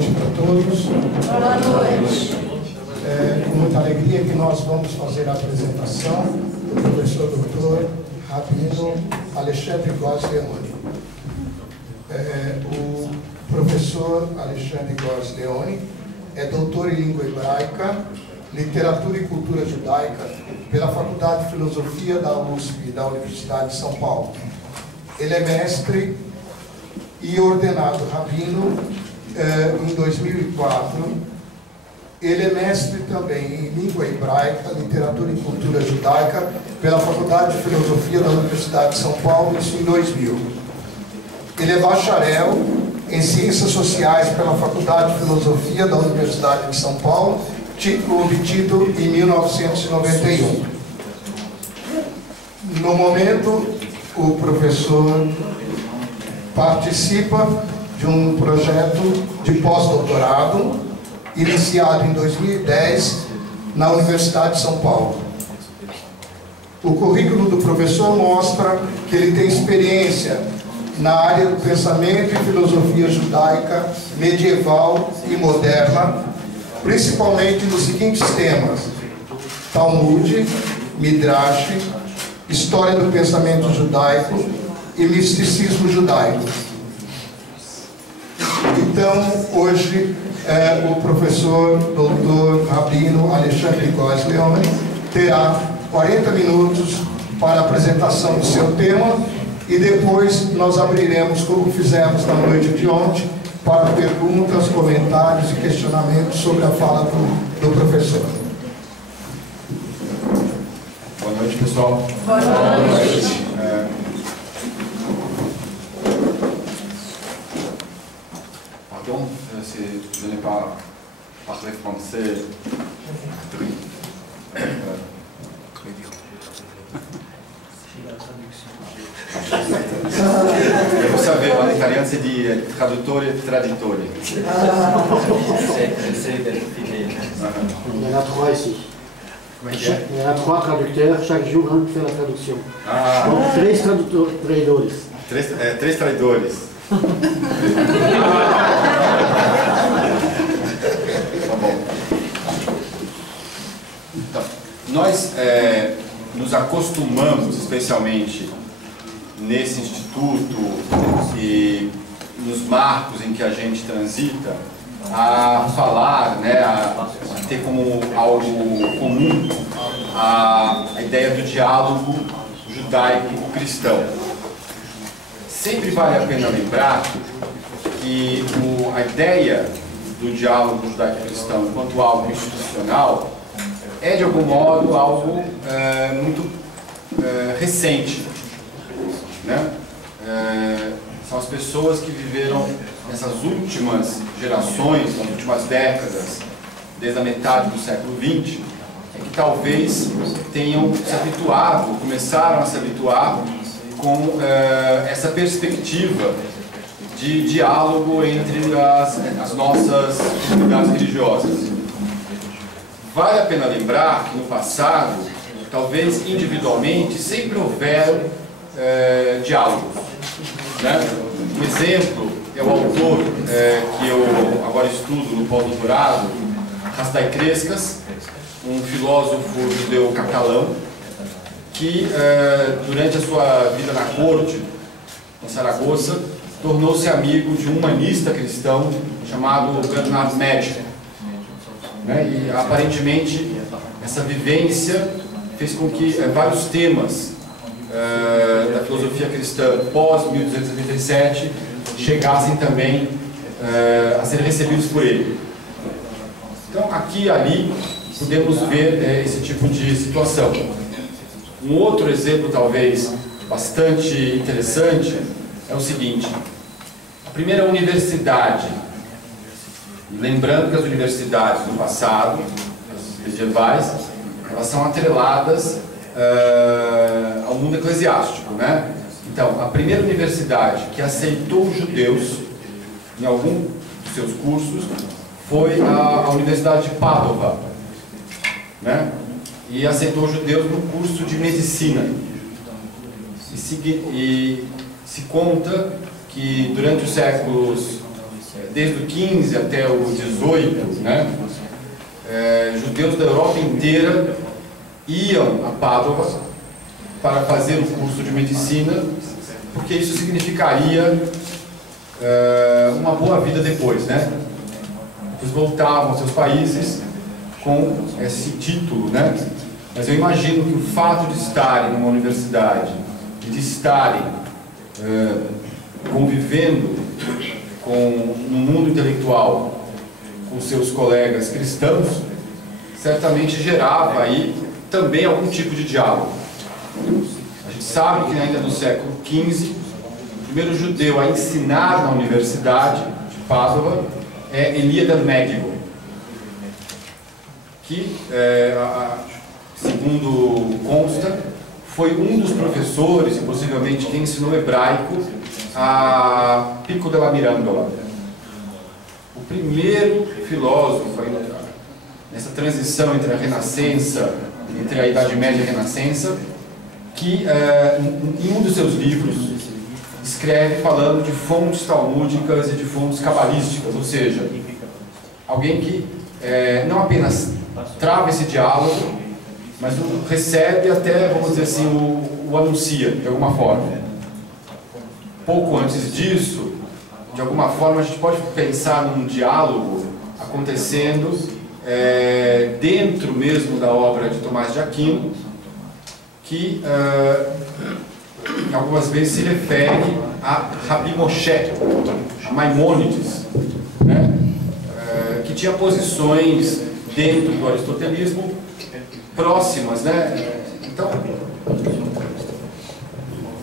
noite para todos. Boa noite. Com muita alegria que nós vamos fazer a apresentação do professor Dr. Rabino Alexandre Góes Leone. O professor Alexandre Góes Leone é doutor em língua hebraica, literatura e cultura judaica pela Faculdade de Filosofia da USP, da Universidade de São Paulo. Ele é mestre e ordenado rabino em 2004. Ele é mestre também em língua hebraica, literatura e cultura judaica pela Faculdade de Filosofia da Universidade de São Paulo, isso em 2000. Ele é bacharel em Ciências Sociais pela Faculdade de Filosofia da Universidade de São Paulo, título obtido em 1991. No momento, o professor participa de um projeto de pós-doutorado iniciado em 2010 na Universidade de São Paulo. O currículo do professor mostra que ele tem experiência na área do pensamento e filosofia judaica medieval e moderna, principalmente nos seguintes temas: Talmud, Midrash, história do pensamento judaico e misticismo judaico. Então, hoje, o professor Dr. Rabino Alexandre Góes Leone terá 40 minutos para a apresentação do seu tema e depois nós abriremos, como fizemos na noite de ontem, para perguntas, comentários e questionamentos sobre a fala do professor. Boa noite, pessoal. Boa noite. Pardon, si je n'ai pas parlé français. Vous savez, en italien, c'est dit traduttore e traditore. Il y en a 3 ici. Il y en a 3 traducteurs, chaque jour un fait la traduction. Donc 3 traductores. 3 traidores. Tá bom. Então, nós nos acostumamos, especialmente nesse instituto e nos marcos em que a gente transita, a falar, né, a ter como algo comum a ideia do diálogo judaico-cristão. Sempre vale a pena lembrar que a ideia do diálogo judaico-cristão enquanto algo institucional é, de algum modo, algo muito recente, né? São as pessoas que viveram nessas últimas gerações, nas últimas décadas, desde a metade do século XX, que talvez tenham se habituado, começaram a se habituar com essa perspectiva de diálogo entre as nossas comunidades religiosas. Vale a pena lembrar que no passado, talvez individualmente, sempre houveram diálogos, né? Um exemplo é o autor que eu agora estudo no pós-doutorado, Hasdai Crescas, um filósofo judeu catalão, que durante a sua vida na corte, em Saragoça, tornou-se amigo de um humanista cristão chamado Bernard Medici, né? E aparentemente essa vivência fez com que vários temas da filosofia cristã pós-1287 chegassem também a serem recebidos por ele. Então, aqui e ali podemos ver esse tipo de situação. Um outro exemplo, talvez, bastante interessante, é o seguinte: a primeira universidade, lembrando que as universidades do passado, as medievais, elas são atreladas ao mundo eclesiástico, né? Então, a primeira universidade que aceitou os judeus em algum dos seus cursos foi a Universidade de Pádua, né? E aceitou os judeus no curso de medicina. E se conta que durante os séculos desde o 15 até o 18, né, judeus da Europa inteira iam a Pádua para fazer o curso de medicina, porque isso significaria uma boa vida depois, né? Eles voltavam aos seus países com esse título, né? Mas eu imagino que o fato de estarem numa universidade e de estarem convivendo no mundo intelectual com seus colegas cristãos, certamente gerava aí também algum tipo de diálogo. A gente sabe que ainda no século XV, o primeiro judeu a ensinar na universidade de Pádua é Eliade Megillah, que, segundo consta, foi um dos professores, e possivelmente quem ensinou hebraico, a Pico della Mirandola. O primeiro filósofo nessa transição entre a Renascença, entre a Idade Média e a Renascença, que em um dos seus livros escreve falando de fontes talmúdicas e de fontes cabalísticas, ou seja, alguém que não apenas trava esse diálogo, mas o recebe até, vamos dizer assim, o anuncia de alguma forma. Pouco antes disso, de alguma forma, a gente pode pensar num diálogo acontecendo dentro mesmo da obra de Tomás de Aquino, que em algumas vezes se refere a Rabi Moshe, a Maimônides, né? Que tinha posições dentro do aristotelismo próximas, né? Então...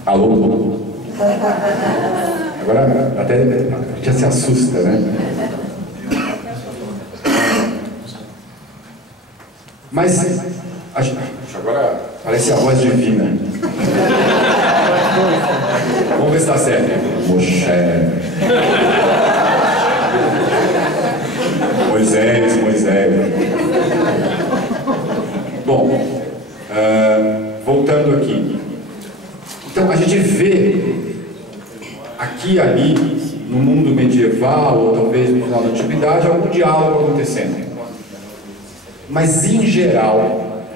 Alô? Agora até já se assusta, né? Mas agora parece a voz divina. Vamos ver se está certo. Moshe. Moisés. Bom, voltando aqui. Então a gente vê aqui e ali, no mundo medieval, ou talvez no final da antiguidade, algum diálogo acontecendo. Mas em geral,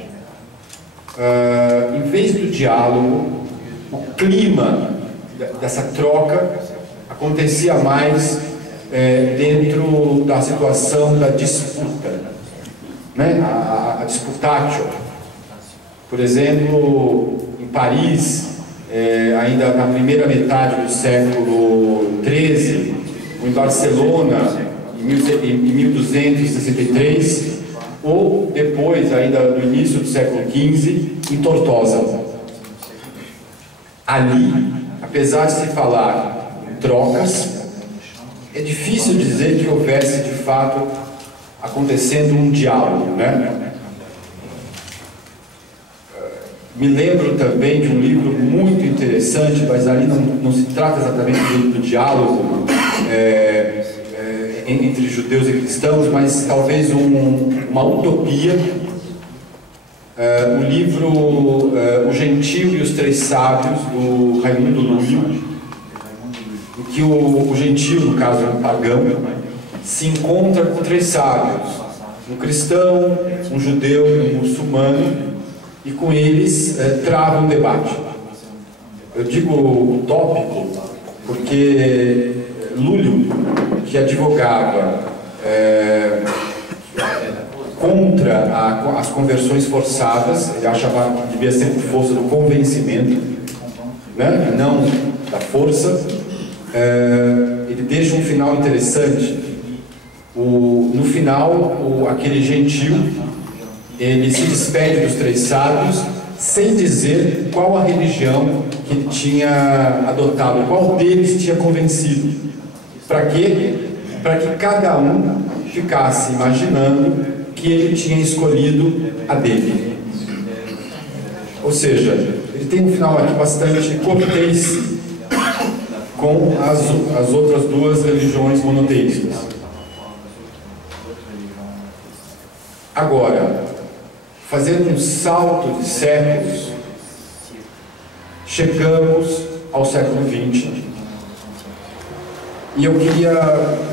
em vez do diálogo, o clima dessa troca acontecia mais dentro da situação da disputa, né? A disputatio. Por exemplo, em Paris, ainda na primeira metade do século XIII, ou em Barcelona, em 1263, ou depois, ainda no início do século XV, em Tortosa. Ali, apesar de se falar em trocas, é difícil dizer que houvesse de fato acontecendo um diálogo, né? Me lembro também de um livro muito interessante, mas ali não se trata exatamente do diálogo entre judeus e cristãos, mas talvez uma utopia. O livro O Gentio e os Três Sábios, do Raimundo Lúlio, em que o gentio, no caso um pagão, se encontra com três sábios, um cristão, um judeu e um muçulmano, e com eles trava um debate. Eu digo utópico porque Lúlio, que advogava contra as conversões forçadas, ele achava que devia ser por força do convencimento, né, e não da força, ele deixa um final interessante. No final, aquele gentio, ele se despede dos três sábios sem dizer qual a religião que ele tinha adotado, qual deles tinha convencido. Para quê? Para que cada um ficasse imaginando que ele tinha escolhido a dele. Ou seja, ele tem um final aqui bastante cortês com as outras duas religiões monoteístas. Agora, fazendo um salto de séculos, chegamos ao século XX. E eu queria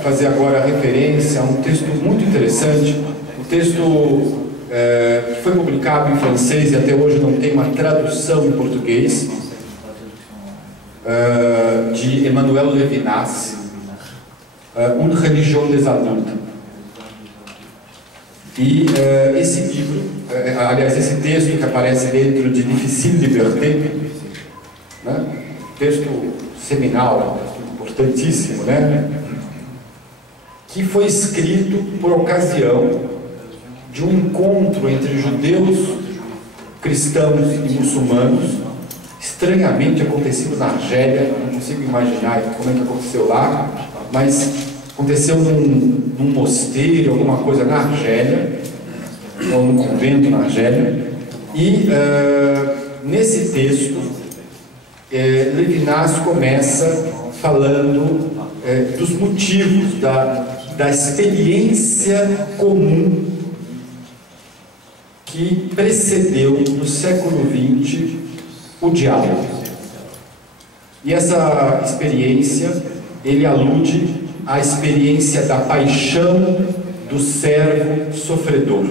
fazer agora referência a um texto muito interessante, um texto que foi publicado em francês e até hoje não tem uma tradução em português, de Emmanuel Levinas, Une religion des adultes. E esse livro, aliás, esse texto que aparece dentro de Difficile Liberté, né? Texto seminal, importantíssimo, né? Que foi escrito por ocasião de um encontro entre judeus, cristãos e muçulmanos, estranhamente acontecido na Argélia. Não consigo imaginar como é que aconteceu lá, mas aconteceu num mosteiro, alguma coisa na Argélia, ou num convento na Argélia. E nesse texto, Levinas começa falando dos motivos da experiência comum que precedeu no século XX o diálogo. E essa experiência, ele alude à experiência da paixão do servo sofredor,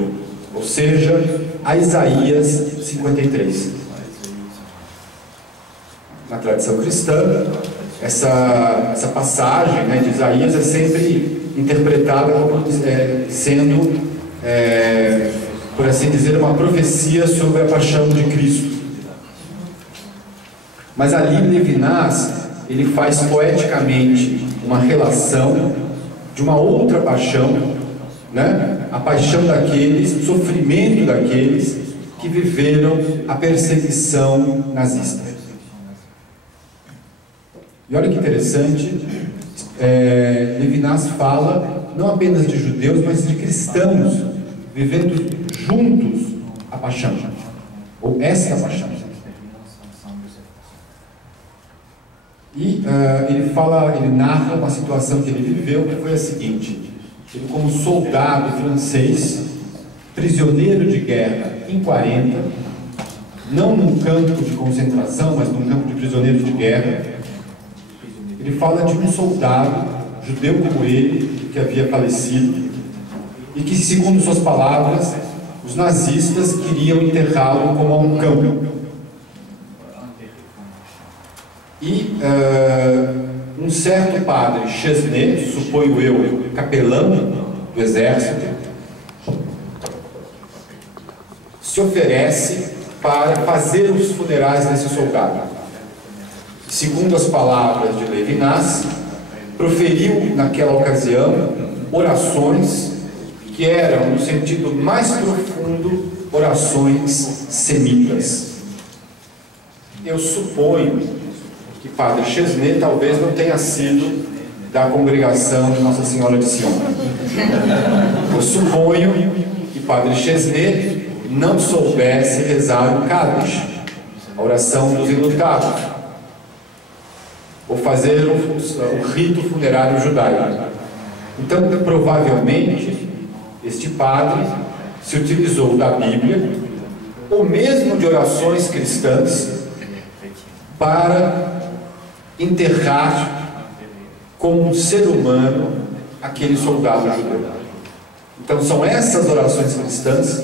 ou seja, a Isaías 53. Na tradição cristã, essa passagem, né, de Isaías é sempre interpretada como sendo, por assim dizer, uma profecia sobre a paixão de Cristo. Mas ali Levinas, ele faz poeticamente uma relação de uma outra paixão, né? A paixão daqueles, o sofrimento daqueles que viveram a perseguição nazista. E olha que interessante, Levinas fala não apenas de judeus, mas de cristãos vivendo juntos a paixão, ou essa paixão. E ele narra uma situação que ele viveu, que foi a seguinte: ele, como soldado francês, prisioneiro de guerra em 40, não num campo de concentração, mas num campo de prisioneiros de guerra, ele fala de um soldado judeu como ele, que havia falecido, e que, segundo suas palavras, os nazistas queriam enterrá-lo como a um cão. E um certo padre, Chesnay, suponho eu, capelão do exército, se oferece para fazer os funerais desse soldado. Segundo as palavras de Levinas, proferiu naquela ocasião orações que eram, no sentido mais profundo, orações semitas. Eu suponho que Padre Chesnay talvez não tenha sido da congregação de Nossa Senhora de Sion. Eu suponho que Padre Chesnay não soubesse rezar o Kaddish, a oração dos enlutados, ou fazer o rito funerário judaico. Então, provavelmente, este padre se utilizou da Bíblia, ou mesmo de orações cristãs, para enterrar como um ser humano aquele soldado judeu. Então são essas orações cristãs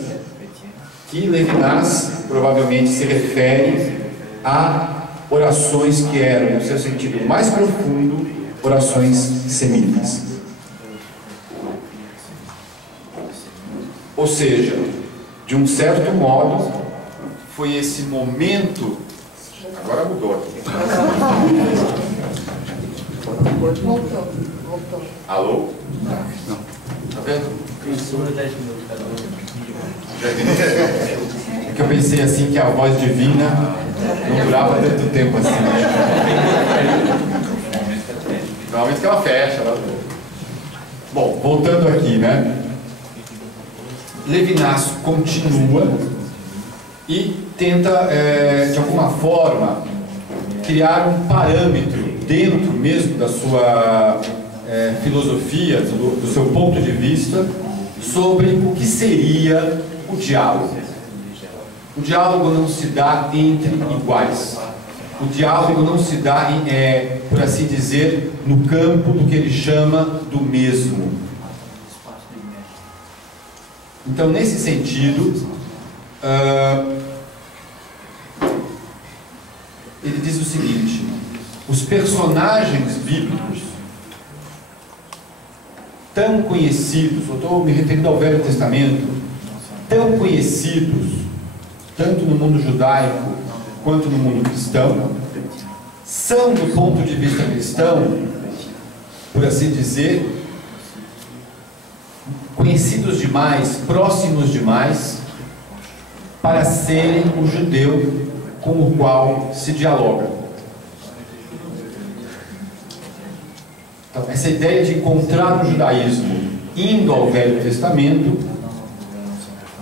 que Levinas provavelmente se refere a orações que eram, no seu sentido mais profundo, orações semitas. Ou seja, de um certo modo, foi esse momento. Agora mudou aqui. Voltou. Alô? Não. Tá vendo? É que eu pensei assim que a voz divina não durava tanto tempo assim. Normalmente que ela fecha. Bom, voltando aqui, né? Levinas continua e tenta, de alguma forma, criar um parâmetro dentro mesmo da sua filosofia, do seu ponto de vista, sobre o que seria o diálogo. O diálogo não se dá entre iguais. O diálogo não se dá por assim dizer, no campo do que ele chama do mesmo. Então, nesse sentido, ele diz o seguinte: os personagens bíblicos tão conhecidos, eu estou me referindo ao Velho Testamento, tão conhecidos, tanto no mundo judaico quanto no mundo cristão, são, do ponto de vista cristão, por assim dizer, conhecidos demais, próximos demais, para serem o judeu com o qual se dialoga. Então, essa ideia de encontrar o judaísmo indo ao Velho Testamento,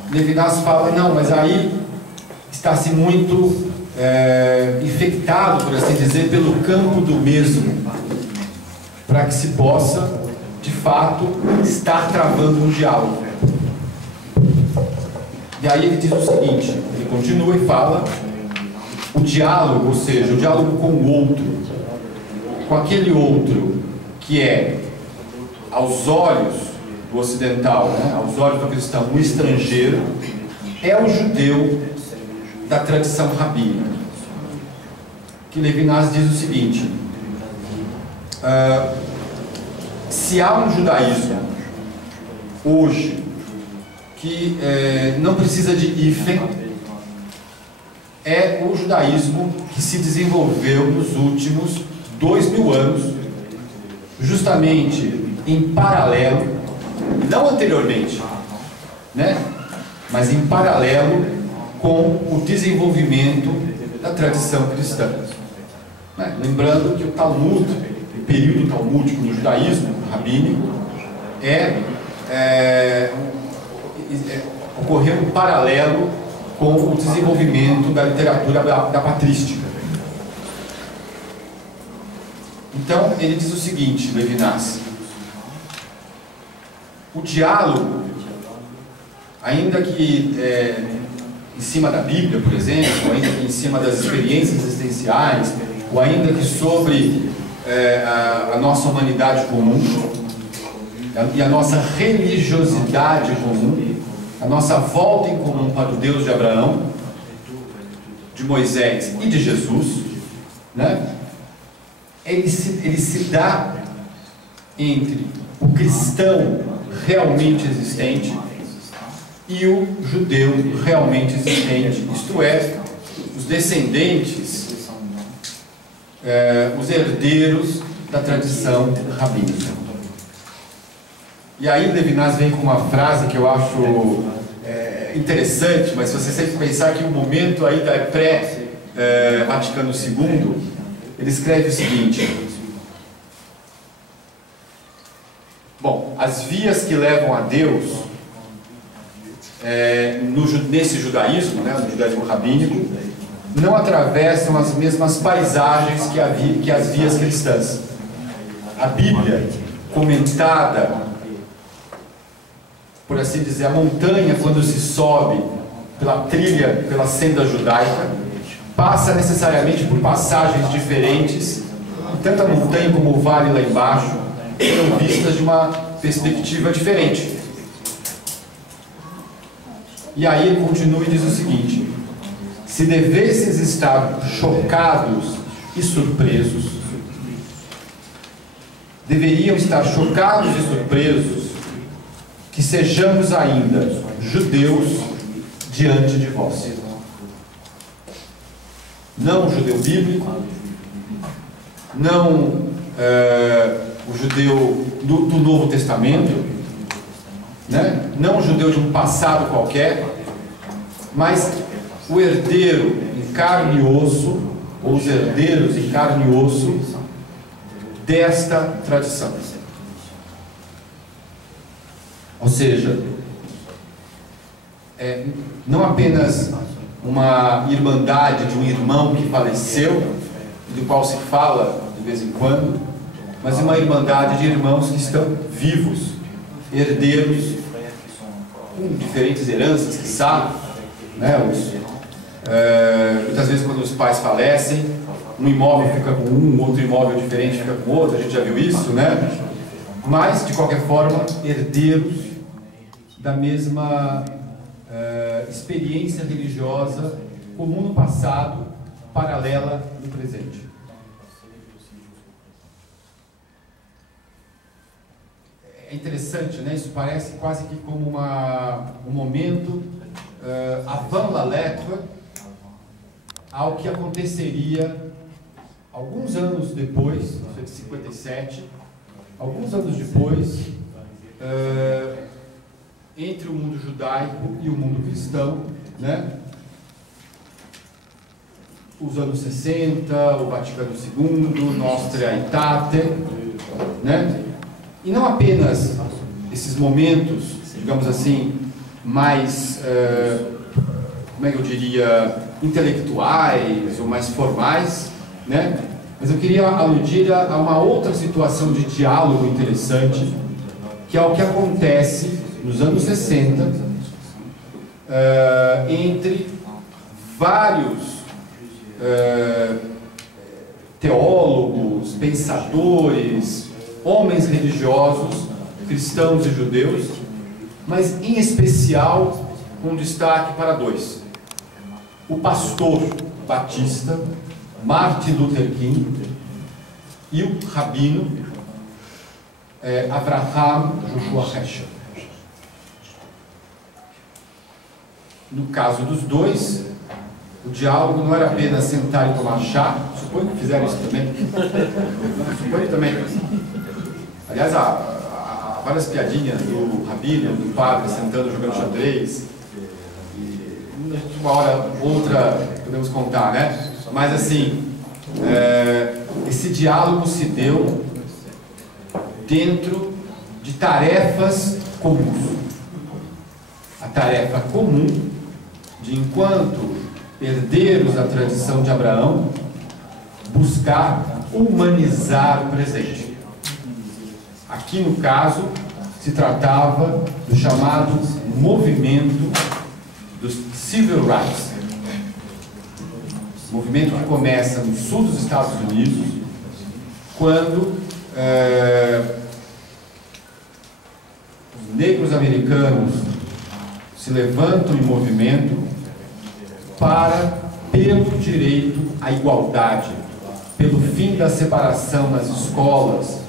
Levinas fala, não, mas aí está-se muito infectado, por assim dizer, pelo campo do mesmo, para que se possa, de fato, estar travando um diálogo. E aí ele diz o seguinte, ele continua e fala, o diálogo, ou seja, o diálogo com o outro, com aquele outro que é, aos olhos do ocidental, né, aos olhos do cristão, o estrangeiro, é o judeu da tradição rabínica. Que Levinas diz o seguinte, se há um judaísmo hoje que não precisa de hífen, é o judaísmo que se desenvolveu nos últimos 2000 anos, justamente em paralelo, não anteriormente, né, mas em paralelo com o desenvolvimento da tradição cristã. Lembrando que o Talmud, o período talmúdico no judaísmo rabínico, ocorreu em paralelo com o desenvolvimento da literatura da patrística. Então, ele diz o seguinte, Levinas: o diálogo, ainda que em cima da Bíblia, por exemplo, ainda que em cima das experiências existenciais, ou ainda que sobre a nossa humanidade comum e a nossa religiosidade comum, a nossa volta em comum para o Deus de Abraão, de Moisés e de Jesus, né? Ele se dá entre o cristão realmente existente e o judeu realmente existente, isto é, os descendentes, os herdeiros da tradição rabínica. E aí Levinas vem com uma frase que eu acho interessante, mas se você sempre pensar que o momento ainda é pré-Vaticano II, ele escreve o seguinte: bom, as vias que levam a Deus nesse judaísmo, né, no judaísmo rabínico, não atravessam as mesmas paisagens que as vias cristãs. A Bíblia, comentada, por assim dizer, a montanha, quando se sobe pela trilha, pela senda judaica, passa necessariamente por passagens diferentes, tanto a montanha como o vale lá embaixo são vistas de uma perspectiva diferente. E aí ele continua e diz o seguinte: se devesses estar chocados e surpresos, deveriam estar chocados e surpresos que sejamos ainda judeus diante de vós. Não o judeu bíblico, não o judeu do Novo Testamento, né? Não o judeu de um passado qualquer, mas o herdeiro em carne e osso, ou os herdeiros em carne e osso desta tradição. Ou seja, não apenas uma irmandade de um irmão que faleceu, do qual se fala de vez em quando, mas uma irmandade de irmãos que estão vivos, herdeiros, com diferentes heranças, quiçá, né? Muitas vezes quando os pais falecem, um imóvel fica com um, outro imóvel diferente fica com outro, a gente já viu isso, né? Mas, de qualquer forma, herdeiros da mesma experiência religiosa comum no passado, paralela no presente. É interessante, né? Isso parece quase que como um momento avant la lettre ao que aconteceria alguns anos depois, isso é de 57, alguns anos depois, entre o mundo judaico e o mundo cristão, né? Os anos 60, o Vaticano II, Nostra Aetate, né? E não apenas esses momentos, digamos assim, mais, como é que eu diria, intelectuais ou mais formais, né? Mas eu queria aludir a uma outra situação de diálogo interessante, que é o que acontece nos anos 60, entre vários teólogos, pensadores, homens religiosos, cristãos e judeus, mas em especial com destaque para dois: o pastor batista Martin Luther King e o rabino Abraham Joshua Heschel. No caso dos dois, o diálogo não era apenas sentar e tomar chá, suponho que fizeram isso também. Suponho também. Aliás, há várias piadinhas do rabino, do padre sentando jogando xadrez. Uma hora ou outra podemos contar, né? Mas assim, esse diálogo se deu dentro de tarefas comuns. A tarefa comum de, enquanto herdeiros da tradição de Abraão, buscar humanizar o presente. Aqui, no caso, se tratava do chamado movimento dos Civil Rights. Movimento que começa no sul dos Estados Unidos, quando os negros americanos se levantam em movimento pelo direito à igualdade, pelo fim da separação nas escolas,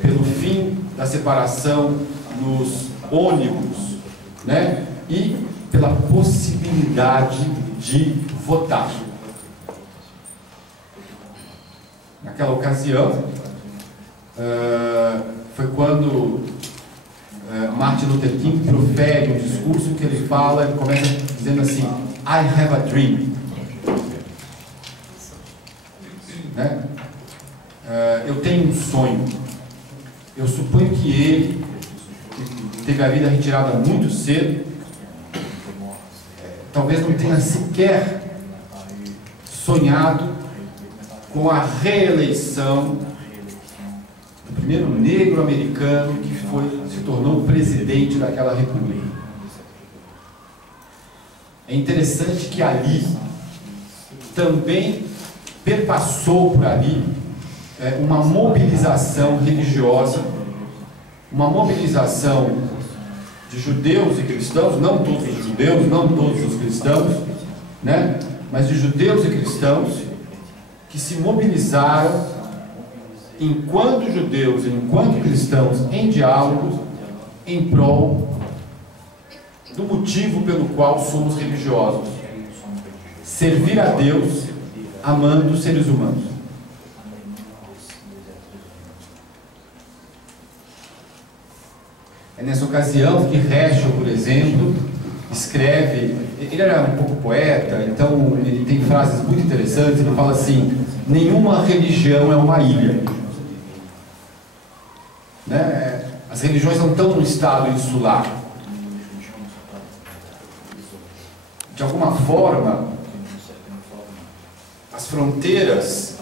pelo fim da separação nos ônibus, né? E pela possibilidade de votar. Naquela ocasião, foi quando Martin Luther King profere um discurso que ele começa dizendo assim: I have a dream. Né? Eu tenho um sonho. Eu suponho que ele, que teve a vida retirada muito cedo, talvez não tenha sequer sonhado com a reeleição do primeiro negro americano que se tornou presidente daquela república. É interessante que ali também perpassou por ali uma mobilização religiosa, uma mobilização de judeus e cristãos, não todos os judeus, não todos os cristãos, né? Mas de judeus e cristãos que se mobilizaram enquanto judeus e enquanto cristãos em diálogo em prol do motivo pelo qual somos religiosos: servir a Deus amando os seres humanos. É nessa ocasião que Heschel, por exemplo, escreve. Ele era um pouco poeta, então ele tem frases muito interessantes. Ele fala assim: nenhuma religião é uma ilha, né? As religiões não estão no estado insular. De alguma forma, as fronteiras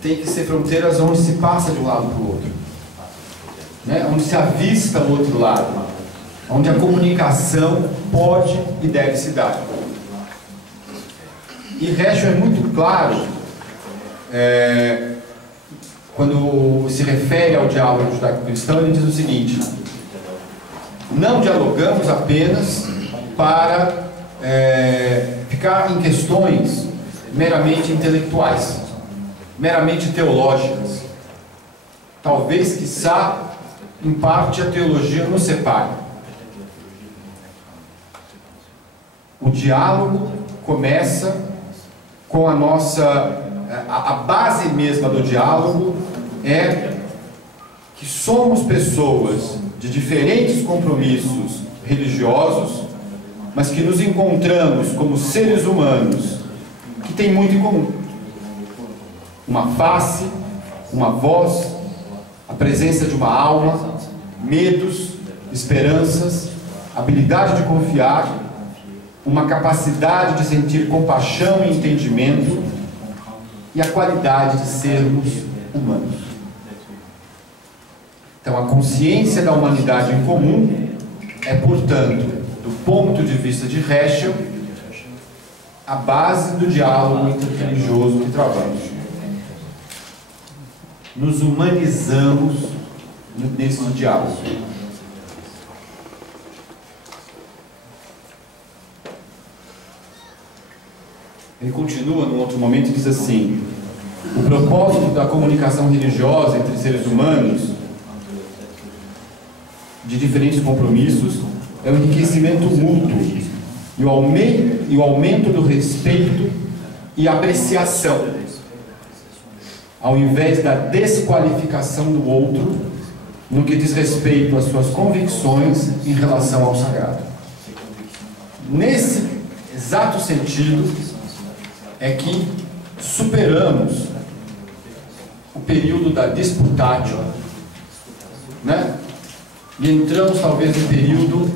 têm que ser fronteiras onde se passa de um lado para o outro, né? Onde se avista o outro lado, onde a comunicação pode e deve se dar. E Heschel é muito claro quando se refere ao diálogo judaico-cristão, ele diz o seguinte: não dialogamos apenas para ficar em questões meramente intelectuais, meramente teológicas. Talvez, quiçá, em parte a teologia nos separe. O diálogo começa com a nossa... A base mesma do diálogo é que somos pessoas de diferentes compromissos religiosos, mas que nos encontramos como seres humanos que têm muito em comum. Uma face, uma voz, a presença de uma alma, medos, esperanças, habilidade de confiar, uma capacidade de sentir compaixão e entendimento e a qualidade de sermos humanos. Então, a consciência da humanidade em comum é, portanto, do ponto de vista de Heschel, a base do diálogo interreligioso que travamos. Nos humanizamos nesse diálogo. Ele continua num outro momento e diz assim: o propósito da comunicação religiosa entre seres humanos de diferentes compromissos é o enriquecimento mútuo e o aumento do respeito e apreciação, ao invés da desqualificação do outro no que diz respeito às suas convicções em relação ao sagrado. Nesse exato sentido é que superamos o período da disputatio, né? E entramos talvez no período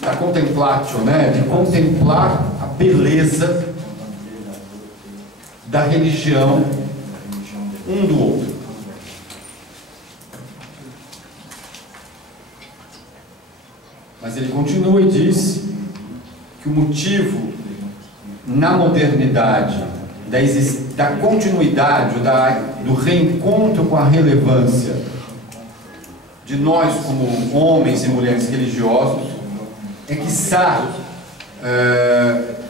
da contemplatio, né? De contemplar a beleza da religião um do outro. Mas ele continua e diz que o motivo na modernidade da continuidade, do reencontro com a relevância de nós como homens e mulheres religiosos é, quiçá,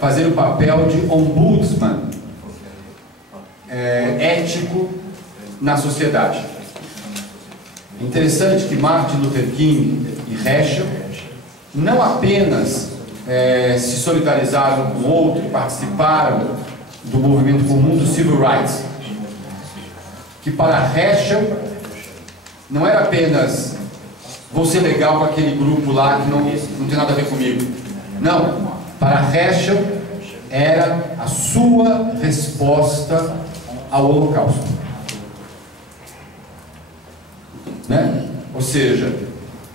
fazer o papel de ombudsman ético na sociedade. É interessante que Martin Luther King e Heschel não apenas se solidarizaram com o outro, participaram do movimento comum do Civil Rights, que para Heschel não era apenas vou ser legal com aquele grupo lá que não tem nada a ver comigo. Não, para Heschel era a sua resposta ao Holocausto, né? Ou seja,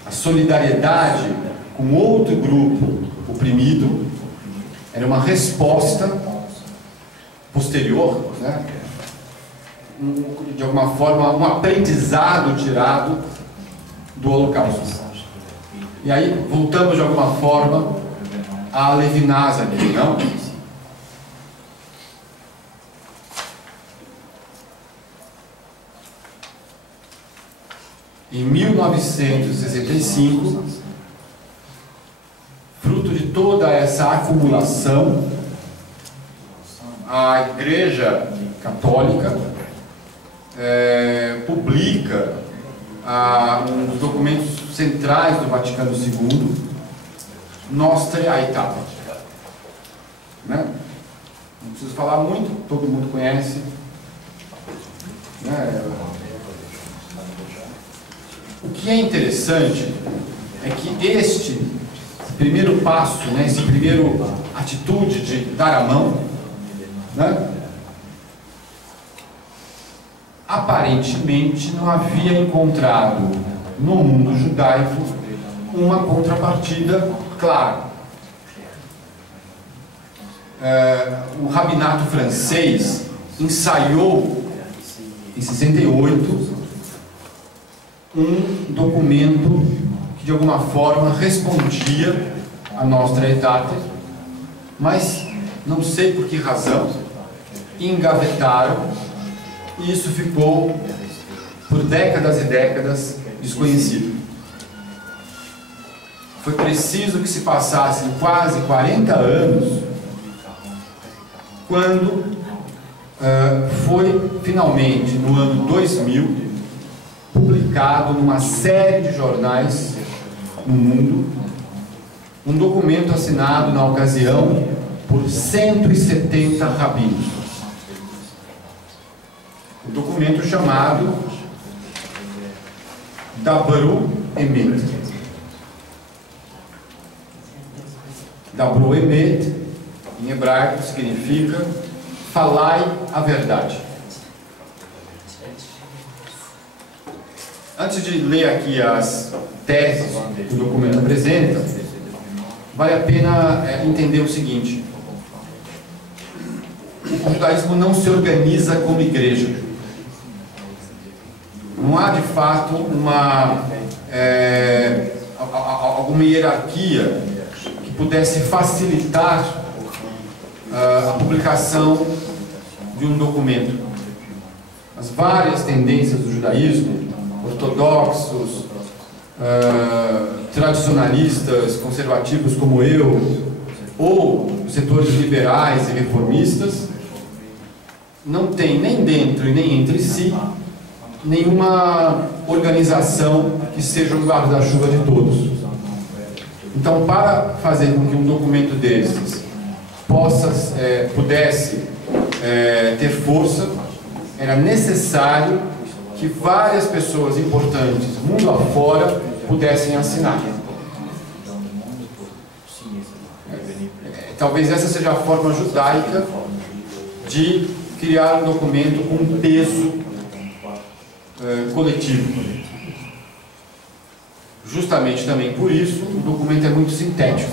a solidariedade com outro grupo oprimido era uma resposta posterior, né? De alguma forma, um aprendizado tirado do Holocausto. E aí voltamos de alguma forma a Levinas aqui, não? Em 1965, fruto de toda essa acumulação, a Igreja Católica publica um dos documentos centrais do Vaticano II, Nostra Aetate, né? Não preciso falar muito, todo mundo conhece, né? O que é interessante é que este primeiro passo, né, essa primeira atitude de dar a mão, né, aparentemente não havia encontrado no mundo judaico uma contrapartida clara. O rabinato francês ensaiou em 68 um documento que de alguma forma respondia à Nostra Aetate, mas não sei por que razão engavetaram e isso ficou por décadas e décadas desconhecido. Foi preciso que se passassem quase 40 anos quando foi finalmente, no ano 2000, publicado numa série de jornais no mundo, um documento assinado na ocasião por 170 rabinos. Um documento chamado Dabru Emet. Dabru Emet, em hebraico, significa falai a verdade. Antes de ler aqui as teses que o documento apresenta, vale a pena entender o seguinte: o judaísmo não se organiza como igreja. Não há de fato alguma hierarquia que pudesse facilitar a publicação de um documento. As várias tendências do judaísmo, ortodoxos, tradicionalistas, conservativos como eu, ou setores liberais e reformistas, não tem nem dentro e nem entre si nenhuma organização que seja um guarda-chuva de todos. Então, para fazer com que um documento desses pudesse ter força, era necessário que várias pessoas importantes, mundo afora, pudessem assinar. Talvez essa seja a forma judaica de criar um documento com um peso coletivo. Justamente também por isso, o documento é muito sintético.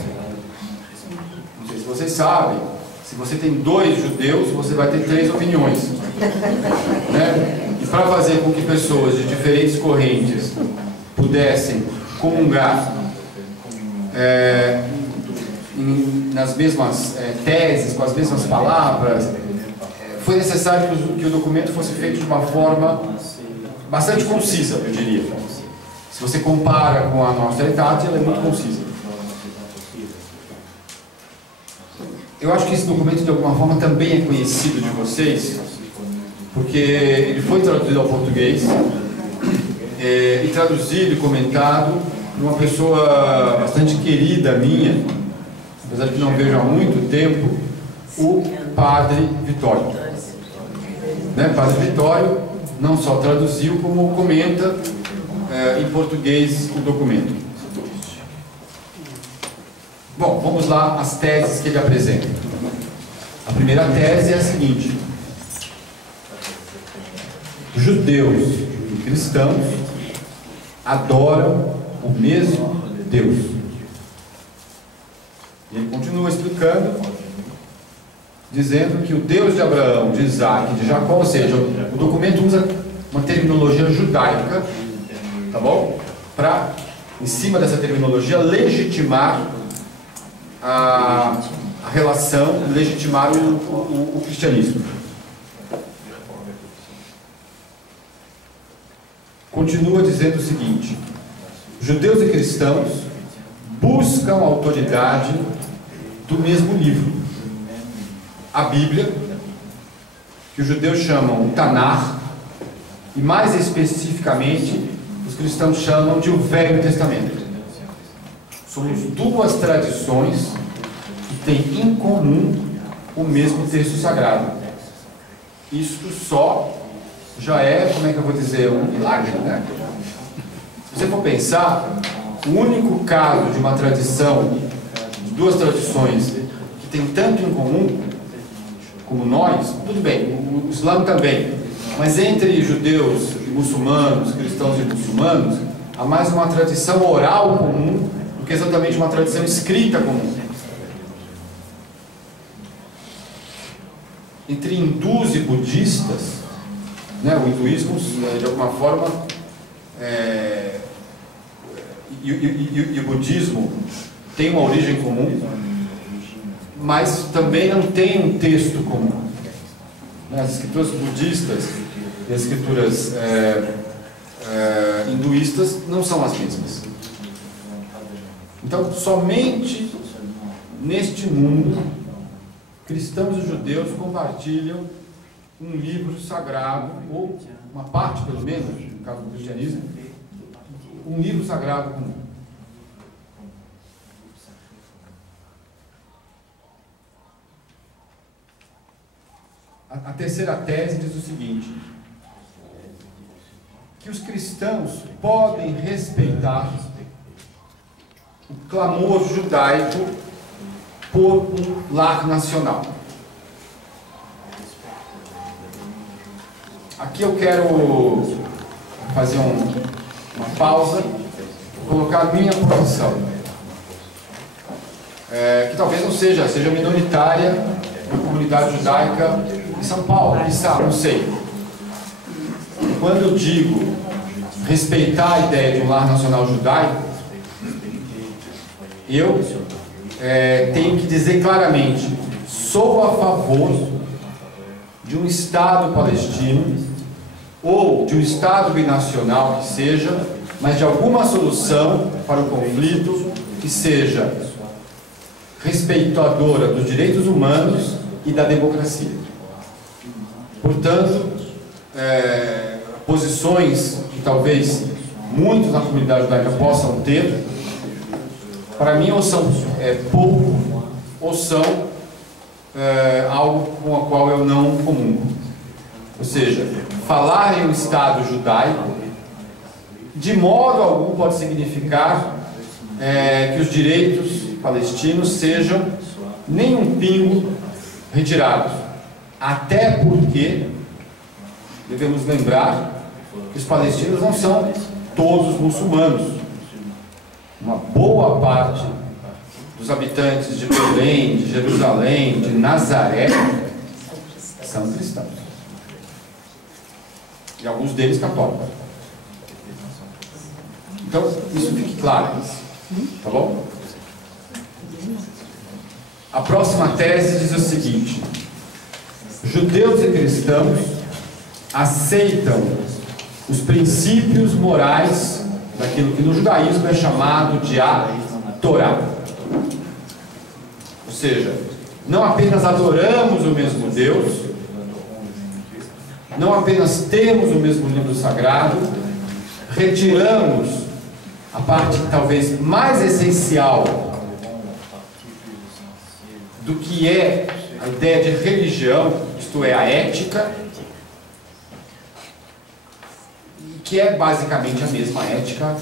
Não sei se vocês sabem, se você tem 2 judeus, você vai ter 3 opiniões. Né? E para fazer com que pessoas de diferentes correntes pudessem comungar nas mesmas teses, com as mesmas palavras, foi necessário que o documento fosse feito de uma forma bastante concisa, eu diria. Se você compara com a nossa Etat, ela é muito concisa. Eu acho que esse documento, de alguma forma, também é conhecido de vocês, porque ele foi traduzido ao português, e traduzido e comentado por uma pessoa bastante querida minha, apesar de que não vejo há muito tempo, o Padre Vitório. Né? Padre Vitório não só traduziu, como comenta em português o documento. Bom, vamos lá às teses que ele apresenta. A primeira tese é a seguinte: judeus e cristãos adoram o mesmo Deus. E ele continua explicando, dizendo que o Deus de Abraão, de Isaac e de Jacó, ou seja, o documento usa uma terminologia judaica, tá bom? Para, em cima dessa terminologia, legitimar a relação, legitimar o cristianismo. Continua dizendo o seguinte: judeus e cristãos buscam a autoridade do mesmo livro, a Bíblia, que os judeus chamam o Tanakh, e mais especificamente os cristãos chamam de o Velho Testamento. Somos 2 tradições que têm em comum o mesmo texto sagrado. Isto só já é, como é que eu vou dizer, um milagre, né? Se você for pensar, o único caso de uma tradição, de 2 tradições que tem tanto em comum como nós, tudo bem, o Islã também, mas entre judeus e muçulmanos, cristãos e muçulmanos, há mais uma tradição oral comum do que exatamente uma tradição escrita comum. Entre hindus e budistas, né, o hinduísmo, de alguma forma, e o budismo tem uma origem comum, mas também não tem um texto comum. As escrituras budistas e as escrituras hinduístas não são as mesmas. Então, somente neste mundo, cristãos e judeus compartilham um livro sagrado, ou uma parte, pelo menos, no caso do cristianismo, um livro sagrado comum. A terceira tese diz o seguinte: que os cristãos podem respeitar o clamor judaico por um lar nacional. Aqui eu quero fazer uma pausa, colocar a minha posição, que talvez não seja minoritária na comunidade judaica em São Paulo, não sei. Quando eu digo respeitar a ideia de um lar nacional judaico, eu tenho que dizer claramente: sou a favor de um Estado palestino ou de um Estado binacional que seja, mas de alguma solução para o conflito que seja respeitadora dos direitos humanos e da democracia. Portanto, posições que talvez muitos na comunidade judaica possam ter, para mim, ou são pouco, ou são algo com o qual eu não comungo. Ou seja, falar em um Estado judaico, de modo algum pode significar que os direitos palestinos sejam nem um pingo retirados. Até porque devemos lembrar que os palestinos não são todos muçulmanos. Uma boa parte dos habitantes de Belém, de Jerusalém, de Nazaré são cristãos. E alguns deles católicos. Então, isso fique claro. Tá bom? A próxima tese diz o seguinte: judeus e cristãos aceitam os princípios morais daquilo que no judaísmo é chamado de a Torá. Ou seja, não apenas adoramos o mesmo Deus, não apenas temos o mesmo livro sagrado, retiramos a parte talvez mais essencial do que é a ideia de religião, isto é, a ética, que é basicamente a mesma ética,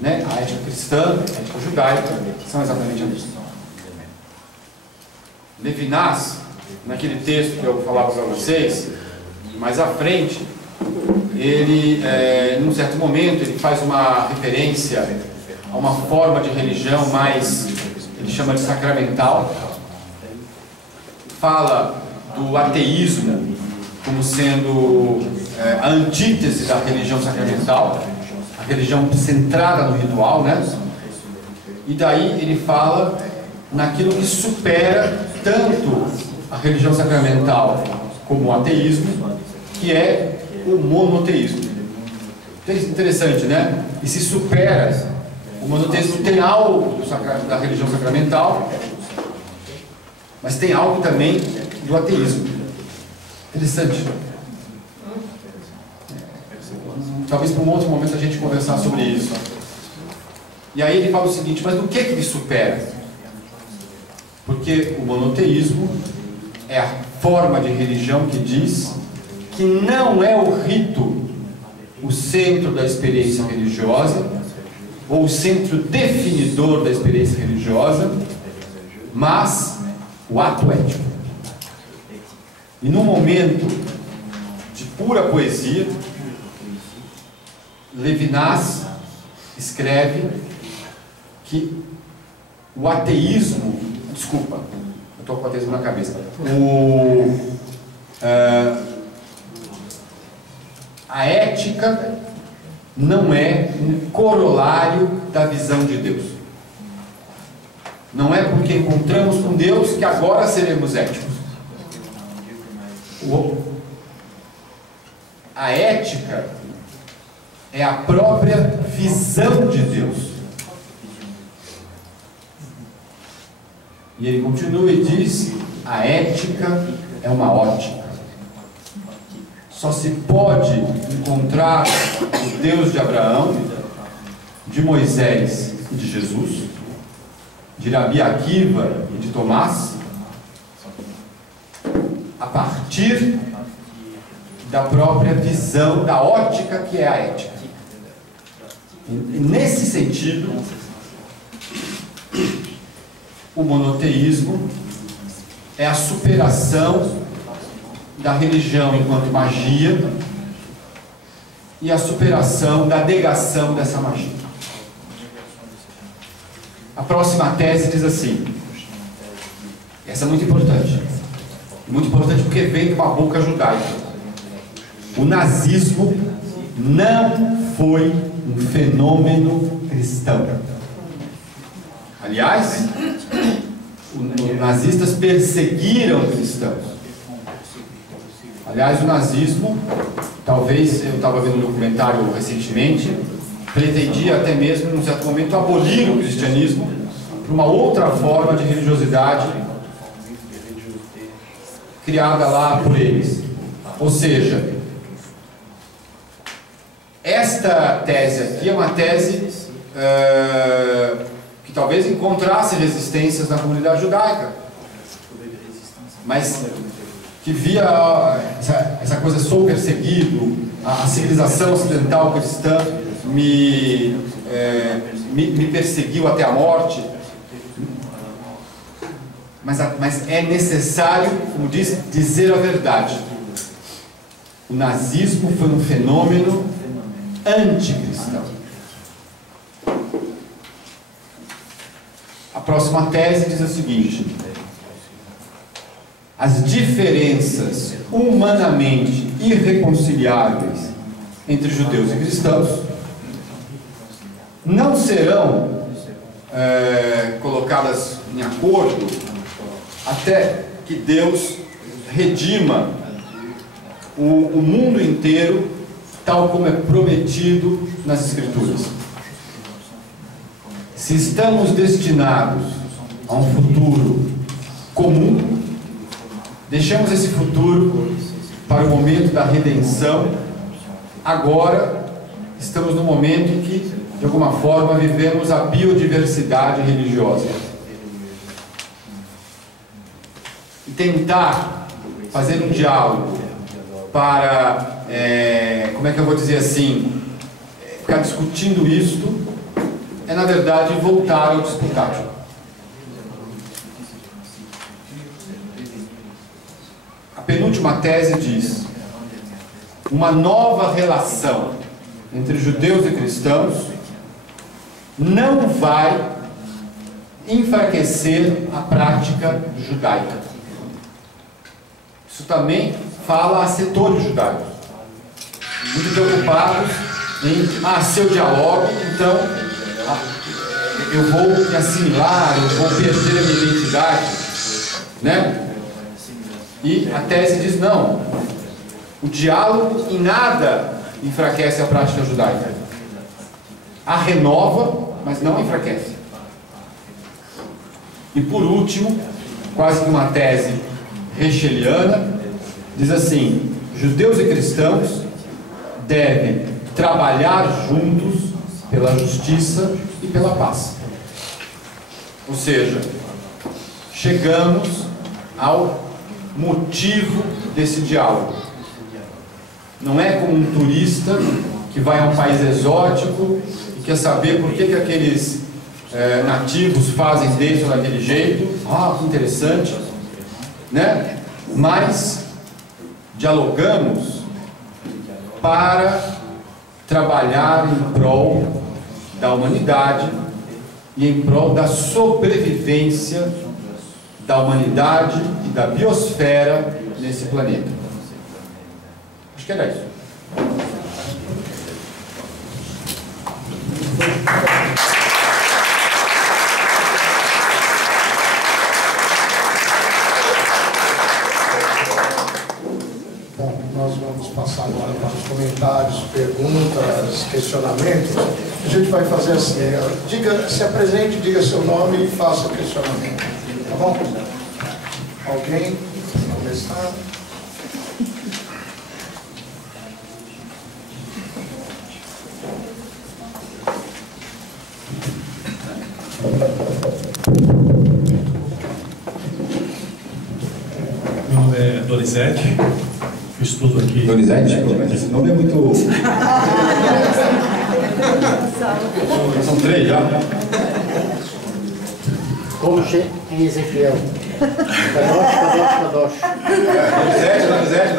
né? A ética cristã, a ética judaica, são exatamente a mesma. Levinas, naquele texto que eu falava para vocês, mais à frente, ele, num certo momento, ele faz uma referência a uma forma de religião mais, ele chama de sacramental, fala do ateísmo como sendo a antítese da religião sacramental, a religião centrada no ritual, né? E daí ele fala naquilo que supera tanto a religião sacramental como o ateísmo, que é o monoteísmo. Interessante, né? E se supera, o monoteísmo tem algo da religião sacramental, mas tem algo também do ateísmo. Interessante. Talvez para um outro momento a gente conversar sobre isso. E aí ele fala o seguinte: mas do que ele supera? Porque o monoteísmo é a forma de religião que diz que não é o rito o centro da experiência religiosa, ou o centro definidor da experiência religiosa, mas o ato ético. E num momento de pura poesia, Levinas escreve que o ateísmo, desculpa, eu estou com o ateísmo na cabeça, a ética não é um corolário da visão de Deus. Não é porque encontramos com Deus que agora seremos éticos. a ética é a própria visão de Deus. E ele continua e diz: a ética é uma ótica. Só se pode encontrar o Deus de Abraão, de Moisés e de Jesus, de Rabi Akiva e de Tomás, a partir da própria visão, da ótica que é a ética. E nesse sentido, o monoteísmo é a superação da religião enquanto magia e a superação da negação dessa magia. A próxima tese diz assim, essa é muito importante porque vem de uma boca judaica: o nazismo não foi um fenômeno cristão. Aliás, os nazistas perseguiram cristãos. Aliás, o nazismo, talvez, eu estava vendo um documentário recentemente, pretendia até mesmo, num certo momento, abolir o cristianismo para uma outra forma de religiosidade criada lá por eles. Ou seja, esta tese aqui é uma tese que talvez encontrasse resistências na comunidade judaica, mas que via essa coisa: sou perseguido, a civilização ocidental cristã me perseguiu até a morte. Mas é necessário, como diz, dizer a verdade. O nazismo foi um fenômeno anticristão. A próxima tese diz o seguinte: as diferenças humanamente irreconciliáveis entre judeus e cristãos não serão colocadas em acordo até que Deus redima o mundo inteiro, tal como é prometido nas Escrituras. Se estamos destinados a um futuro comum, deixamos esse futuro para o momento da redenção. Agora estamos no momento em que, de alguma forma, vivemos a biodiversidade religiosa. E tentar fazer um diálogo para, como é que eu vou dizer assim, ficar discutindo isto, é na verdade voltar ao disputar. A penúltima tese diz: uma nova relação entre judeus e cristãos não vai enfraquecer a prática judaica. Isso também fala a setores judaicos, muito preocupados em, se eu dialogo, então eu vou me assimilar, eu vou perder a minha identidade, né? E a tese diz: não, o diálogo em nada enfraquece a prática judaica. A renova, mas não enfraquece. E por último, quase que uma tese hegeliana, diz assim: judeus e cristãos devem trabalhar juntos pela justiça e pela paz. Ou seja, chegamos ao motivo desse diálogo. Não é como um turista que vai a um país exótico e quer saber por que aqueles nativos fazem desse ou daquele jeito. Que interessante, né? Mas dialogamos para trabalhar em prol da humanidade e em prol da sobrevivência da humanidade e da biosfera nesse planeta. Acho que era isso. Bom, nós vamos passar agora para os questionamento, a gente vai fazer assim, se apresente, diga seu nome e faça o questionamento. Tá bom? Alguém? Vamos começar. Meu nome é Donizete, eu estudo aqui. Donizete? Mas esse nome é muito... São 3 já. Como em Ezequiel. Kadosh. Donizete.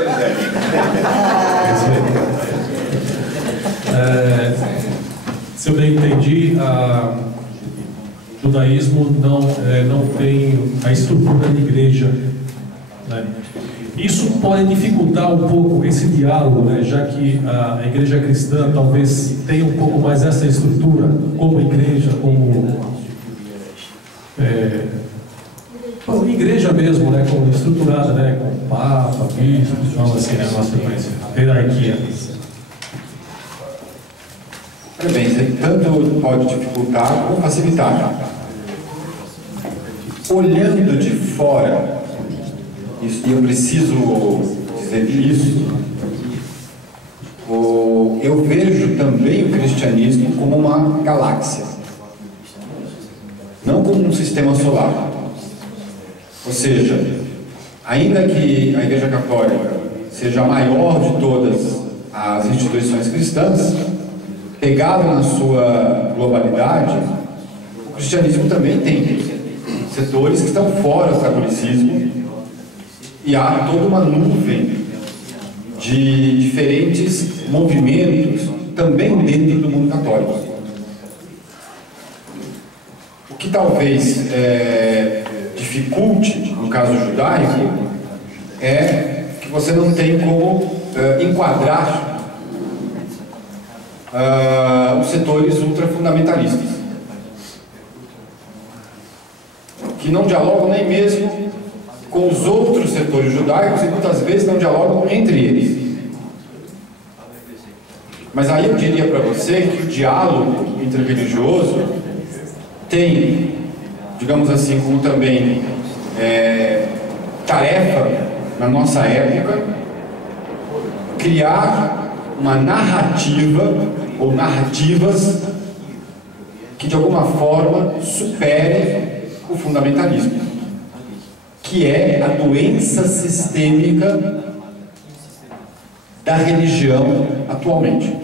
Se eu bem entendi, o judaísmo não tem a estrutura de igreja, né? Isso pode dificultar um pouco esse diálogo, né? Já que a igreja cristã talvez tenha um pouco mais essa estrutura como igreja, como igreja mesmo, né? Como estruturada, né? Com papa, bispos, vamos assim, né? Nossa mais hierarquia. Bem, tanto pode dificultar como facilitar. Olhando de fora, e eu preciso dizer isso, eu vejo também o cristianismo como uma galáxia, não como um sistema solar. Ou seja, ainda que a Igreja Católica seja a maior de todas as instituições cristãs, pegado na sua globalidade, o cristianismo também tem setores que estão fora do catolicismo e há toda uma nuvem de diferentes movimentos também dentro do mundo católico. O que talvez dificulte, no caso judaico, é que você não tem como enquadrar os setores ultrafundamentalistas, que não dialogam nem mesmo com os outros setores judaicos e muitas vezes não dialogam entre eles. Mas aí eu diria para você que o diálogo interreligioso tem, digamos assim, como também tarefa na nossa época, criar uma narrativa ou narrativas que de alguma forma superem o fundamentalismo, que é a doença sistêmica da religião atualmente.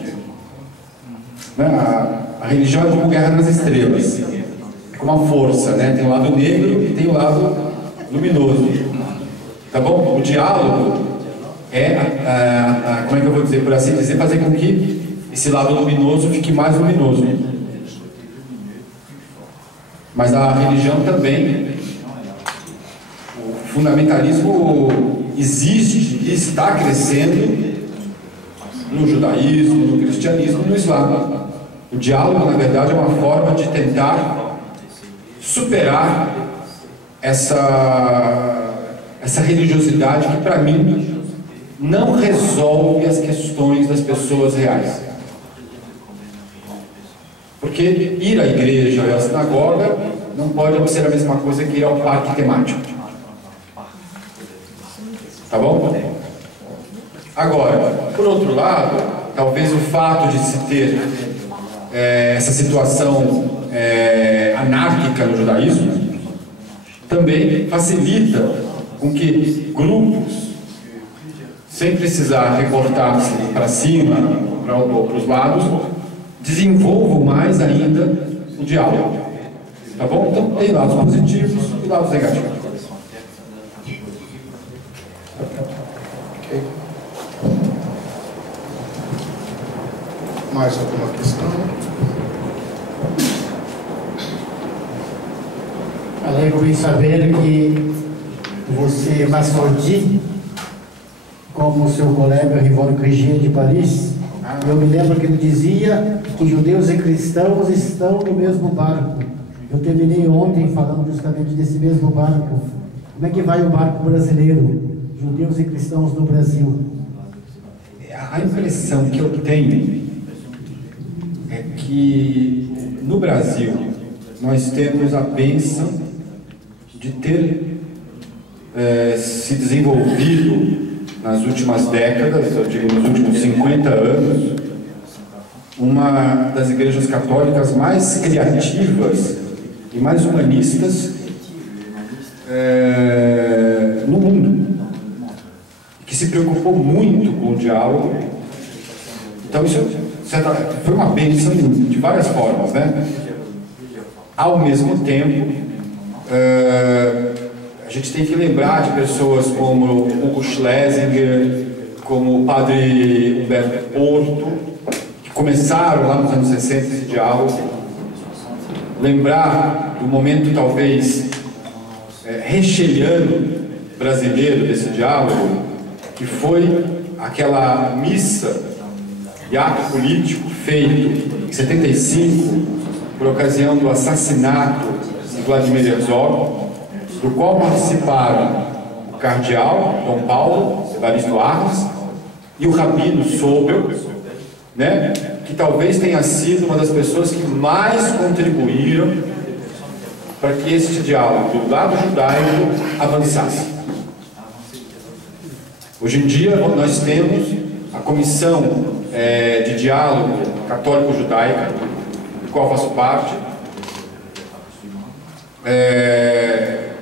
A religião é como Guerra nas Estrelas, é como uma força, né? Tem o lado negro e tem o lado luminoso, tá bom? O diálogo como é que eu vou dizer, por assim dizer, fazer com que esse lado luminoso fique mais luminoso. Mas a religião também, o fundamentalismo existe e está crescendo no judaísmo, no cristianismo, no islã. O diálogo, na verdade, é uma forma de tentar superar essa religiosidade que, para mim, não resolve as questões das pessoas reais. Porque ir à igreja ou à sinagoga não pode ser a mesma coisa que ir ao parque temático. Tá bom? Agora, por outro lado, talvez o fato de se ter essa situação anárquica no judaísmo também facilita com que grupos, sem precisar recortar-se para cima, para os lados, desenvolvam mais ainda o diálogo. Tá bom? Então tem lados positivos e lados negativos. Ok. Mais alguma questão? Alegro em saber que você é massordi, como o seu colega Rivone Crigier de Paris. Eu me lembro que ele dizia que judeus e cristãos estão no mesmo barco. Eu terminei ontem falando justamente desse mesmo barco. Como é que vai o barco brasileiro? Judeus e cristãos no Brasil. A impressão que eu tenho que no Brasil nós temos a bênção de ter se desenvolvido nas últimas décadas, eu digo nos últimos 50 anos, uma das igrejas católicas mais criativas e mais humanistas no mundo, que se preocupou muito com o diálogo. Então isso foi uma bênção de várias formas, né? Ao mesmo tempo, a gente tem que lembrar de pessoas como Hugo Schlesinger, como o padre Humberto Porto, que começaram lá nos anos 60 esse diálogo. Lembrar do momento talvez recheliano brasileiro desse diálogo, que foi aquela missa de ato político feito em 75 por ocasião do assassinato de Vladimir Herzog, do qual participaram o cardeal Dom Paulo Evaristo Arnes e o rabino Sobel, né, que talvez tenha sido uma das pessoas que mais contribuíram para que este diálogo do lado judaico avançasse. Hoje em dia nós temos a Comissão de Diálogo Católico-Judaica, do qual faço parte. É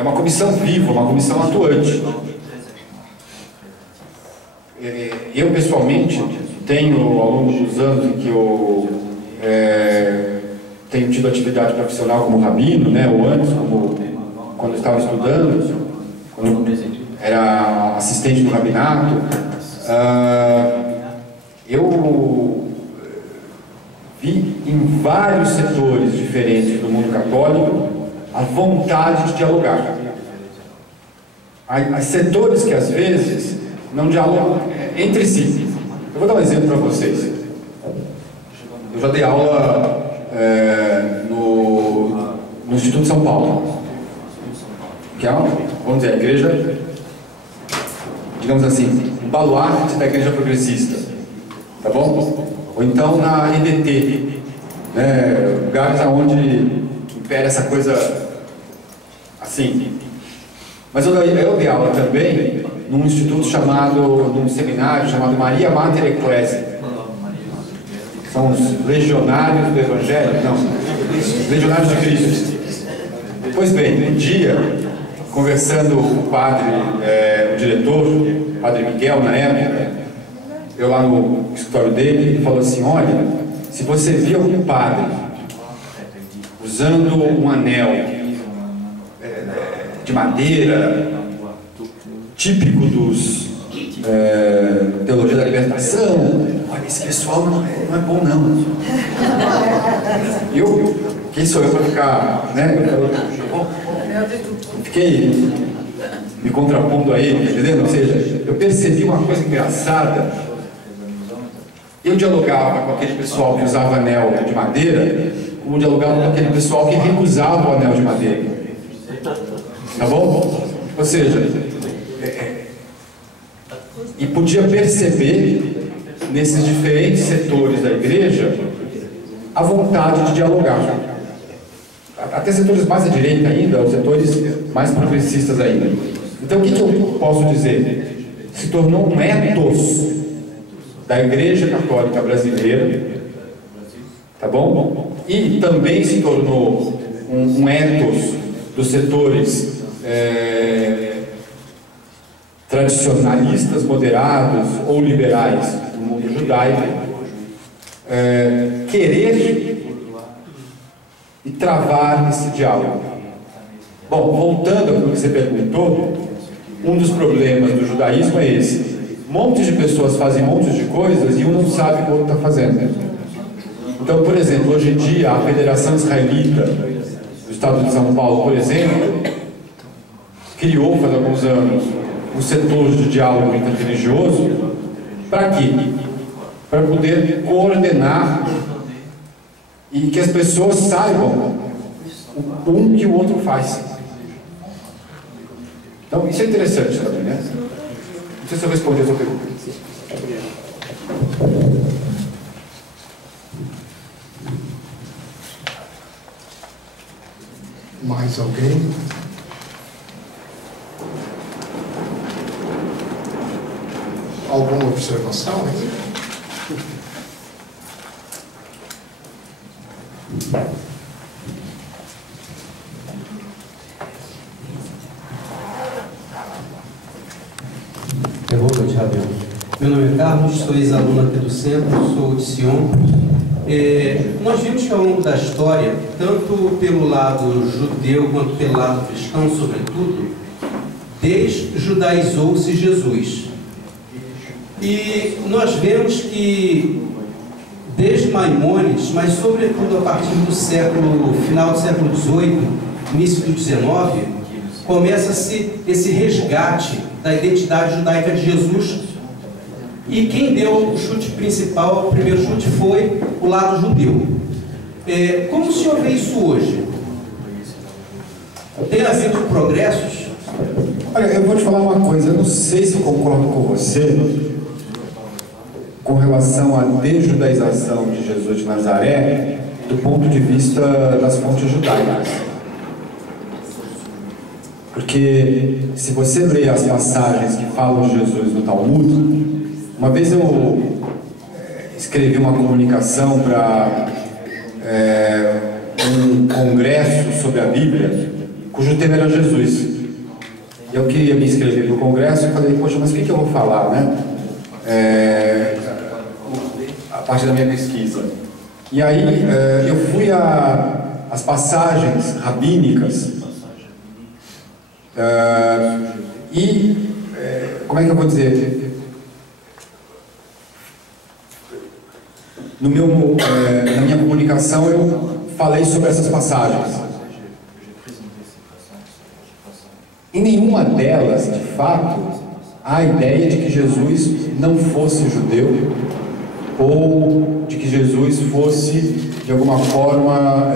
uma comissão viva, uma comissão atuante. Eu, pessoalmente, tenho, ao longo dos anos em que eu tenho tido atividade profissional como rabino, né, ou antes, quando eu estava estudando, quando era assistente do rabinato, eu vi em vários setores diferentes do mundo católico a vontade de dialogar. Há setores que às vezes não dialogam entre si. Eu vou dar um exemplo para vocês. Eu já dei aula no Instituto de São Paulo, que é, vamos dizer, a igreja, digamos assim, um baluarte da igreja progressista, tá bom? Ou então na EDT, né, lugares onde impera essa coisa assim. Mas eu dei aula também num instituto num seminário chamado Maria Mater Ecclesiae. São os legionários do Evangelho? Não, legionários de Cristo. Pois bem, um dia, conversando com o padre, o diretor, o padre Miguel, na época, eu lá no escritório dele, ele falou assim: olha, se você vê algum padre usando um anel de madeira, típico dos Teologia da Libertação, olha, esse pessoal não é bom não. Quem sou eu para ficar, né? Fiquei me contrapondo a ele, entendendo? Ou seja, eu percebi uma coisa engraçada. Eu dialogava com aquele pessoal que usava anel de madeira, como dialogava com aquele pessoal que recusava o anel de madeira. Tá bom? Ou seja, e podia perceber nesses diferentes setores da igreja a vontade de dialogar. Até setores mais à direita ainda, ou setores mais progressistas ainda. Então o que eu posso dizer? Se tornou um ethos da Igreja Católica Brasileira, tá bom? E também se tornou um ethos dos setores tradicionalistas, moderados ou liberais do mundo judaico, querer e travar esse diálogo. Bom, voltando ao que você perguntou, um dos problemas do judaísmo é esse. Montes de pessoas fazem montes de coisas e um não sabe o que o outro está fazendo. Então, por exemplo, hoje em dia, a Federação Israelita do Estado de São Paulo, por exemplo, criou, faz alguns anos, um setor de diálogo interreligioso. Para quê? Para poder coordenar e que as pessoas saibam um que o outro faz. Então, isso é interessante também, né? Não sei se eu respondi a sua pergunta. Mais alguém? Alguma observação aí? Meu nome é Carlos, sou ex-aluno aqui do centro, sou de Sion. Nós vimos que ao longo da história, tanto pelo lado judeu quanto pelo lado cristão, sobretudo, desjudaizou-se Jesus. E nós vemos que, desde Maimônides, mas sobretudo a partir do final do século XVIII, início do XIX, começa-se esse resgate da identidade judaica de Jesus. E quem deu o chute principal, o primeiro chute, foi o lado judeu. Como o senhor vê isso hoje? Tem havido progressos? Olha, eu vou te falar uma coisa, eu não sei se eu concordo com você com relação à desjudaização de Jesus de Nazaré do ponto de vista das fontes judaicas. Porque se você ler as passagens que falam de Jesus no Talmud, uma vez eu escrevi uma comunicação para um congresso sobre a Bíblia, cujo tema era Jesus. E eu queria me inscrever no congresso e falei, poxa, mas o que eu vou falar, né? A parte da minha pesquisa. E aí eu fui às passagens rabínicas como é que eu vou dizer? Na minha comunicação eu falei sobre essas passagens. Em nenhuma delas, de fato, há a ideia de que Jesus não fosse judeu ou de que Jesus fosse, de alguma forma,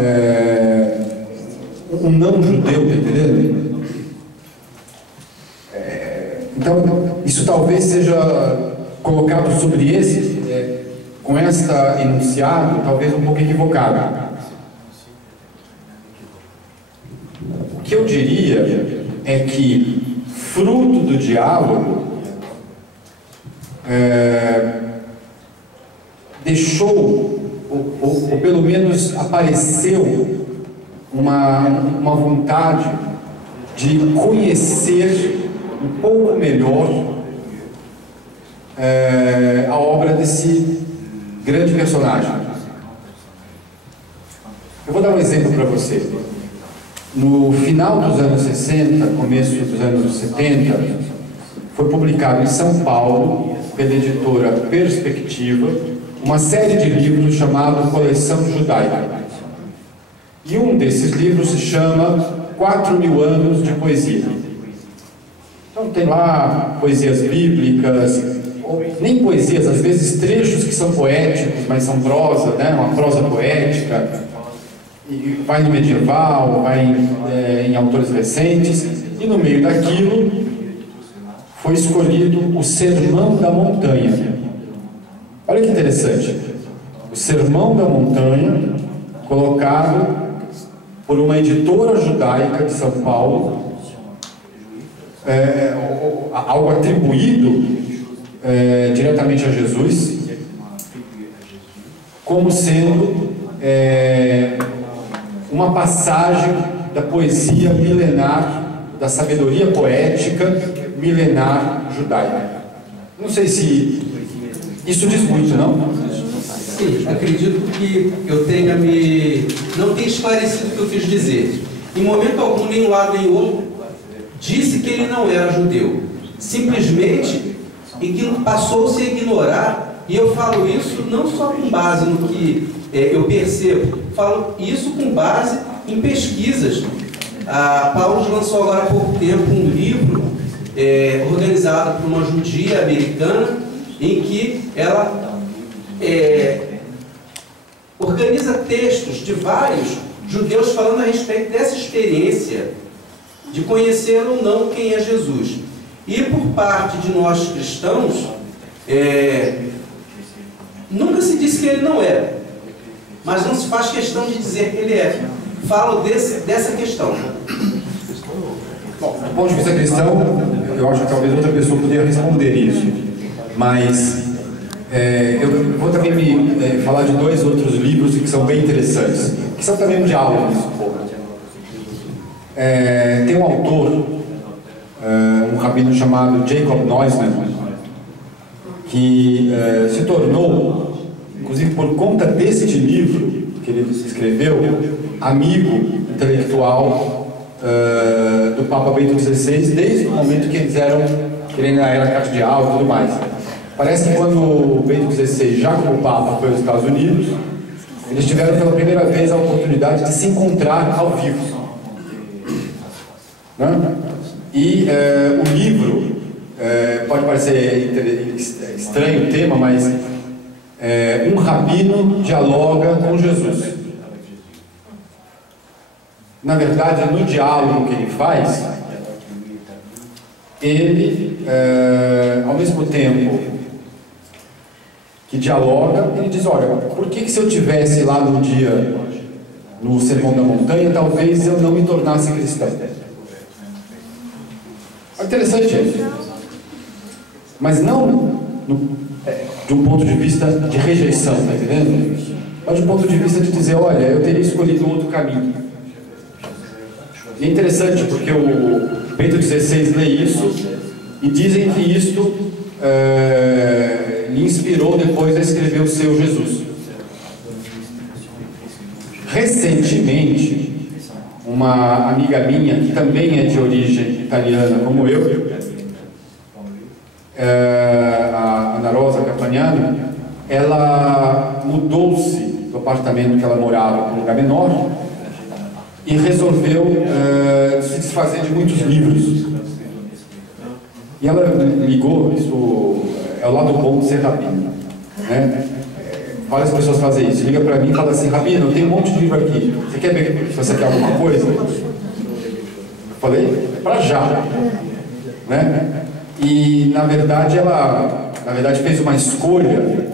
um não-judeu, tá entendendo? Então, isso talvez seja colocado sobre esse, com esta enunciado, talvez um pouco equivocado. O que eu diria é que, fruto do diálogo, deixou, ou pelo menos apareceu, uma vontade de conhecer um pouco melhor a obra desse grande personagem. Eu vou dar um exemplo para você. No final dos anos 60, começo dos anos 70, foi publicado em São Paulo, pela editora Perspectiva, uma série de livros chamado Coleção Judaica. E um desses livros se chama 4.000 anos de poesia. Então tem lá poesias bíblicas, ou nem poesias, às vezes trechos que são poéticos, mas são prosa, né? Uma prosa poética, e vai no medieval, vai em autores recentes, e no meio daquilo foi escolhido o Sermão da Montanha. Olha que interessante, o Sermão da Montanha, colocado por uma editora judaica de São Paulo, algo atribuído diretamente a Jesus, como sendo uma passagem da poesia milenar, da sabedoria poética milenar judaica. Não sei se isso diz muito, não? Sim, acredito que eu não tenha esclarecido o que eu quis dizer. Em momento algum, nem um lado nem outro, disse que ele não era judeu. Simplesmente passou-se a ignorar, e eu falo isso não só com base no que eu percebo, falo isso com base em pesquisas. A Paulus lançou agora há pouco tempo um livro organizado por uma judia americana, em que ela organiza textos de vários judeus falando a respeito dessa experiência de conhecer ou não quem é Jesus. E por parte de nós cristãos, nunca se disse que ele não é, mas não se faz questão de dizer que ele é. falam dessa questão. Bom, do ponto de vista cristão, eu acho que talvez outra pessoa poderia responder isso, mas eu vou também falar de 2 outros livros que são bem interessantes, que são também um diálogo um pouco. Tem um autor, um rabino chamado Jacob Neusman, que se tornou, inclusive por conta deste livro que ele escreveu, amigo intelectual do Papa Bento XVI, desde o momento que eles ele era cardeal e tudo mais. Parece que quando o Bento XVI, já como Papa, foi aos Estados Unidos, eles tiveram pela primeira vez a oportunidade de se encontrar ao vivo. Né? E o livro, pode parecer estranho o tema, mas um rabino dialoga com Jesus. Na verdade, no diálogo que ele faz, ele, ao mesmo tempo que dialoga, ele diz, olha, por que se eu tivesse lá no dia, no Sermão da Montanha, talvez eu não me tornasse cristão? É interessante isso. Mas não de um ponto de vista de rejeição, está entendendo? Mas de um ponto de vista de dizer, olha, eu teria escolhido outro caminho. E é interessante porque o Bento XVI lê isso e dizem que isto lhe inspirou depois a escrever o seu Jesus. Recentemente, uma amiga minha, que também é de origem italiana como eu, a Ana Rosa Campagnano, ela mudou-se do apartamento que ela morava para um lugar menor e resolveu se desfazer de muitos livros. E ela ligou, isso é o lado bom de ser rabino, né? Várias pessoas fazem isso, liga para mim e fala assim, rabino, eu tenho um monte de livro aqui, você quer ver se você quer alguma coisa? Eu falei, para já, né? E na verdade ela fez uma escolha,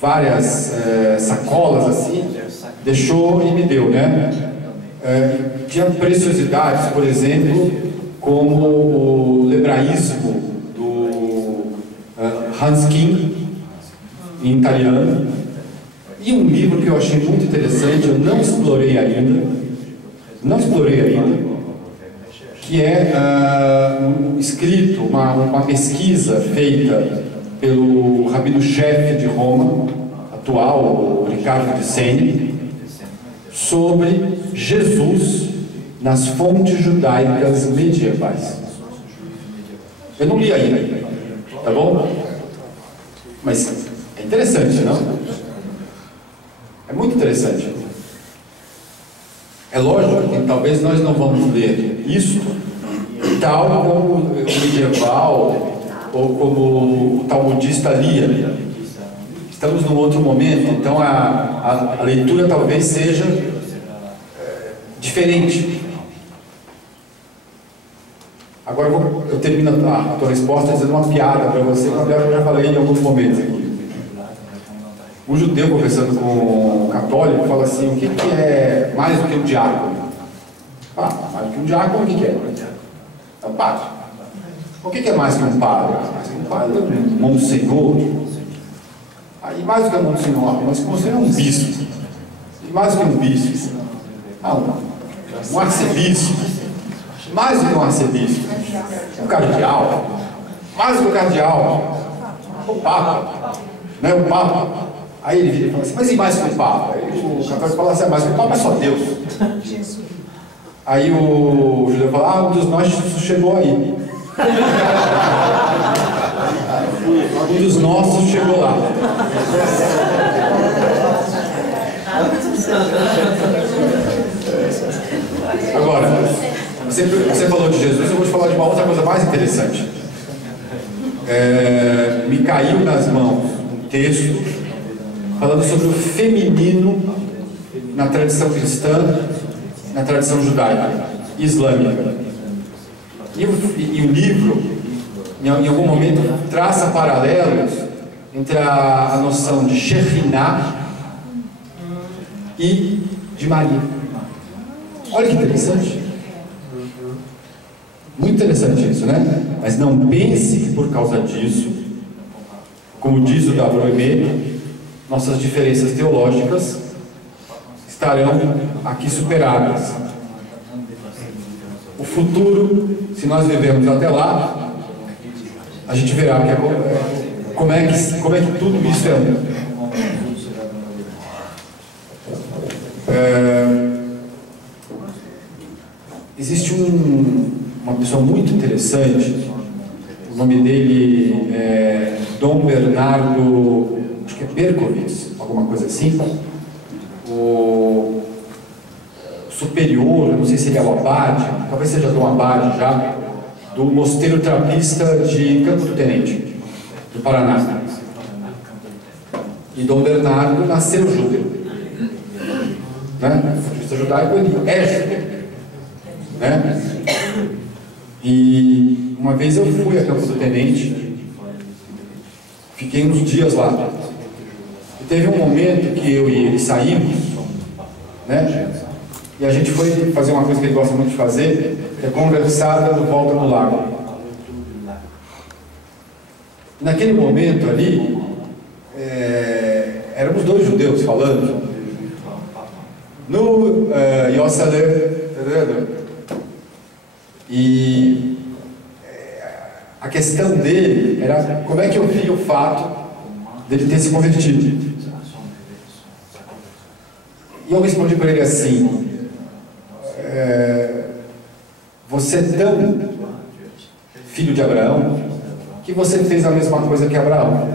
várias sacolas assim, deixou e me deu, né? Tinha preciosidades, por exemplo, como o hebraísmo do Hans King, em italiano, e um livro que eu achei muito interessante, eu não explorei ainda, que é um escrito, uma pesquisa feita pelo rabino-chefe de Roma, atual, o Riccardo de Seni, sobre Jesus nas fontes judaicas medievais. Eu não li ainda, tá bom? Mas é interessante, não? É muito interessante. É lógico que talvez nós não vamos ler isso tal como o medieval ou como o talmudista lia. Estamos num outro momento, então a leitura talvez seja diferente. Agora eu termino a tua resposta dizendo uma piada para você, que eu já falei em alguns momentos aqui. Um judeu conversando com um católico fala assim, o que é mais do que um diácono? Mais do que um diácono, o que é? É um padre. O que é mais que um padre? Mais que um padre é um monsenhor. Aí mais do que um monsenhor, mas que monsenhor é um bispo. E mais do que um bispo? Um arcebispo. Mais do que um arcebispo. Um cardeal. Mais do que um cardeal. O Papa. Né? O Papa. Aí ele vira e fala assim, mas e mais que o Papa? Aí o católico fala assim, mas o Papa é só Deus. Aí o judeu fala, um dos nossos chegou aí. Um dos nossos chegou lá. Agora, você falou de Jesus, eu vou te falar de uma outra coisa mais interessante. Me caiu nas mãos um texto falando sobre o feminino na tradição cristã, na tradição judaica e islâmica. E o livro, em algum momento, traça paralelos entre a noção de Shekhinah e de Maria. Olha que interessante. Muito interessante isso, né? Mas não pense que por causa disso, como diz o W.M., nossas diferenças teológicas estarão aqui superadas. O futuro, se nós vivemos até lá, a gente verá como é que tudo isso existe uma pessoa muito interessante, o nome dele é Dom Bernardo, acho que é Berkowitz, alguma coisa assim, o superior, não sei se ele é o abade, talvez seja Dom Abade já, do Mosteiro Trapista de Campo do Tenente, do Paraná. E Dom Bernardo nasceu judeu, né? O judaico, ele é judeu, né? E uma vez eu fui a Campo do Tenente, fiquei uns dias lá, e teve um momento que eu e ele saímos, né? E a gente foi fazer uma coisa que ele gosta muito de fazer, que é conversar dando volta no lago. Naquele momento ali, éramos dois judeus falando no Yossaler, e a questão dele era como é que eu via o fato dele ter se convertido. E eu respondi para ele assim: você é tão filho de Abraão que você fez a mesma coisa que Abraão.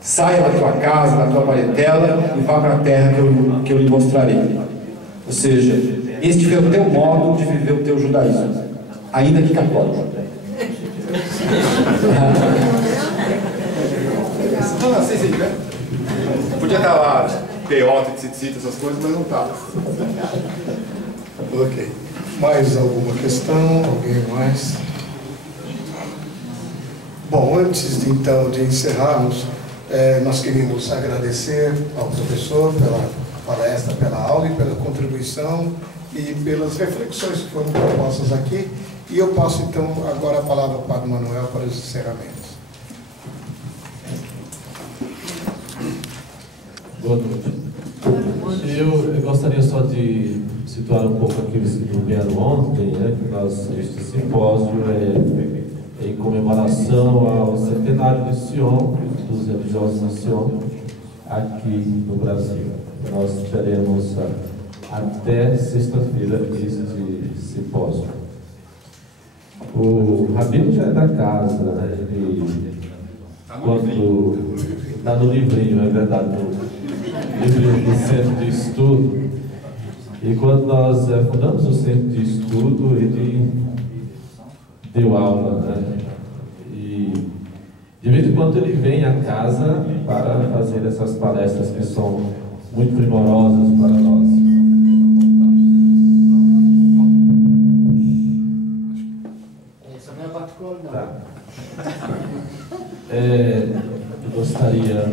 Saia da tua casa, da tua parentela e vá para a terra que eu lhe mostrarei. Ou seja, este foi o teu modo de viver o teu judaísmo, ainda que católico. Não sei se podia estar lá peota, tzitzita, essas coisas, mas não estava. Ok. Mais alguma questão? Alguém mais? Bom, antes de encerrarmos, nós queríamos agradecer ao professor pela palestra, pela aula e pela contribuição e pelas reflexões que foram propostas aqui. E eu passo então agora a palavra para o Manuel para os encerramentos. Boa noite. Eu gostaria só de situar um pouco aqueles que vieram ontem, né, que este simpósio é em comemoração ao centenário de Sion, dos religiosos de Sion, aqui no Brasil. Nós teremos até sexta-feira este simpósio. O Rabino já é da casa, né? Ele, quando está no livrinho, é verdade, no livrinho do Centro de Estudo. E quando nós fundamos o Centro de Estudo, ele deu aula, né? E de vez em quando ele vem à casa para fazer essas palestras que são muito primorosas para nós. Tá. Eu gostaria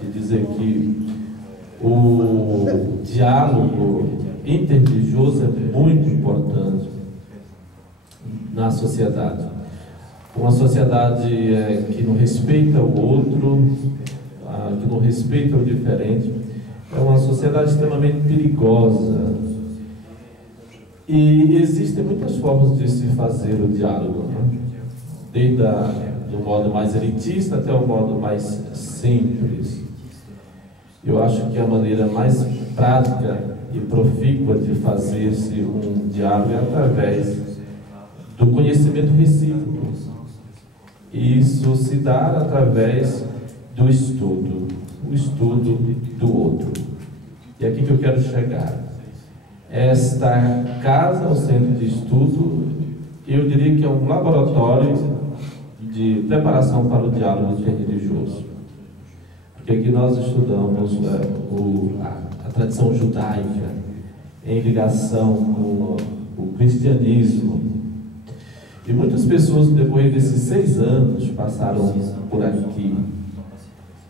de dizer que o diálogo interreligioso é muito importante na sociedade. Uma sociedade que não respeita o outro, que não respeita o diferente, é uma sociedade extremamente perigosa. E existem muitas formas de se fazer o diálogo, né? Desde do modo mais elitista até o modo mais simples. Eu acho que a maneira mais prática e profícua de fazer-se um diálogo é através do conhecimento recíproco. Isso se dá através do estudo, o estudo do outro. E aqui que eu quero chegar. Esta casa, o centro de estudo, eu diria que é um laboratório de preparação para o diálogo interreligioso. Porque aqui nós estudamos a tradição judaica em ligação com o cristianismo. E muitas pessoas, depois desses 6 anos, passaram por aqui.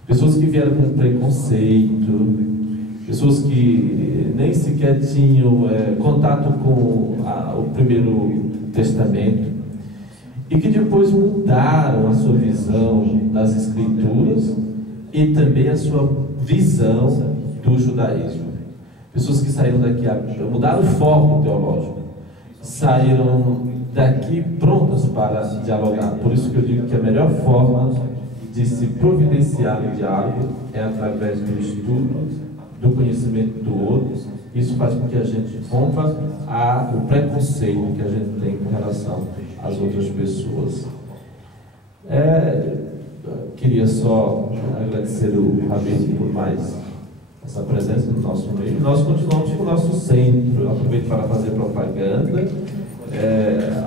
Pessoas que vieram com preconceito, pessoas que nem sequer tinham contato com o Primeiro Testamento, e que depois mudaram a sua visão das Escrituras e também a sua visão do judaísmo. Pessoas que saíram daqui, mudaram o foco teológico, saíram daqui prontas para dialogar. Por isso que eu digo que a melhor forma de se providenciar o diálogo é através do estudo, do conhecimento do outro. Isso faz com que a gente rompa o preconceito que a gente tem com relação às outras pessoas. Queria só agradecer o Rabino por mais essa presença no nosso meio. Nós continuamos com o nosso centro. Eu aproveito para fazer propaganda.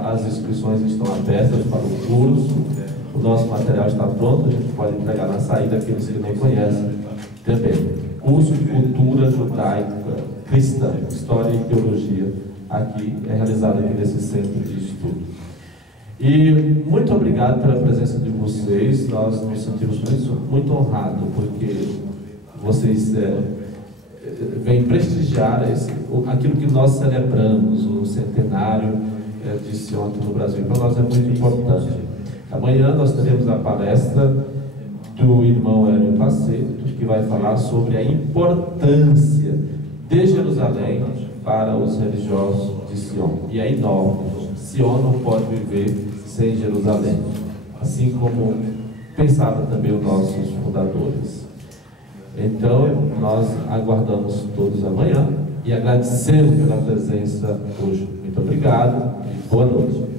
As inscrições estão abertas para o curso. O nosso material está pronto. A gente pode entregar na saída aqueles que não conhecem também. Curso de Cultura Judaica Cristã, História e Teologia, aqui realizado aqui nesse centro de estudo. E muito obrigado pela presença de vocês. Nós nos sentimos muito honrados, porque vocês vêm prestigiar aquilo que nós celebramos, o centenário de Sion no Brasil. Para nós é muito importante. Amanhã nós teremos a palestra do irmão Hélio Paceto, que vai falar sobre a importância de Jerusalém para os religiosos de Sion. E é enorme. Sion não pode viver sem Jerusalém, assim como pensavam também os nossos fundadores. Então, nós aguardamos todos amanhã e agradecemos pela presença hoje. Muito obrigado e boa noite.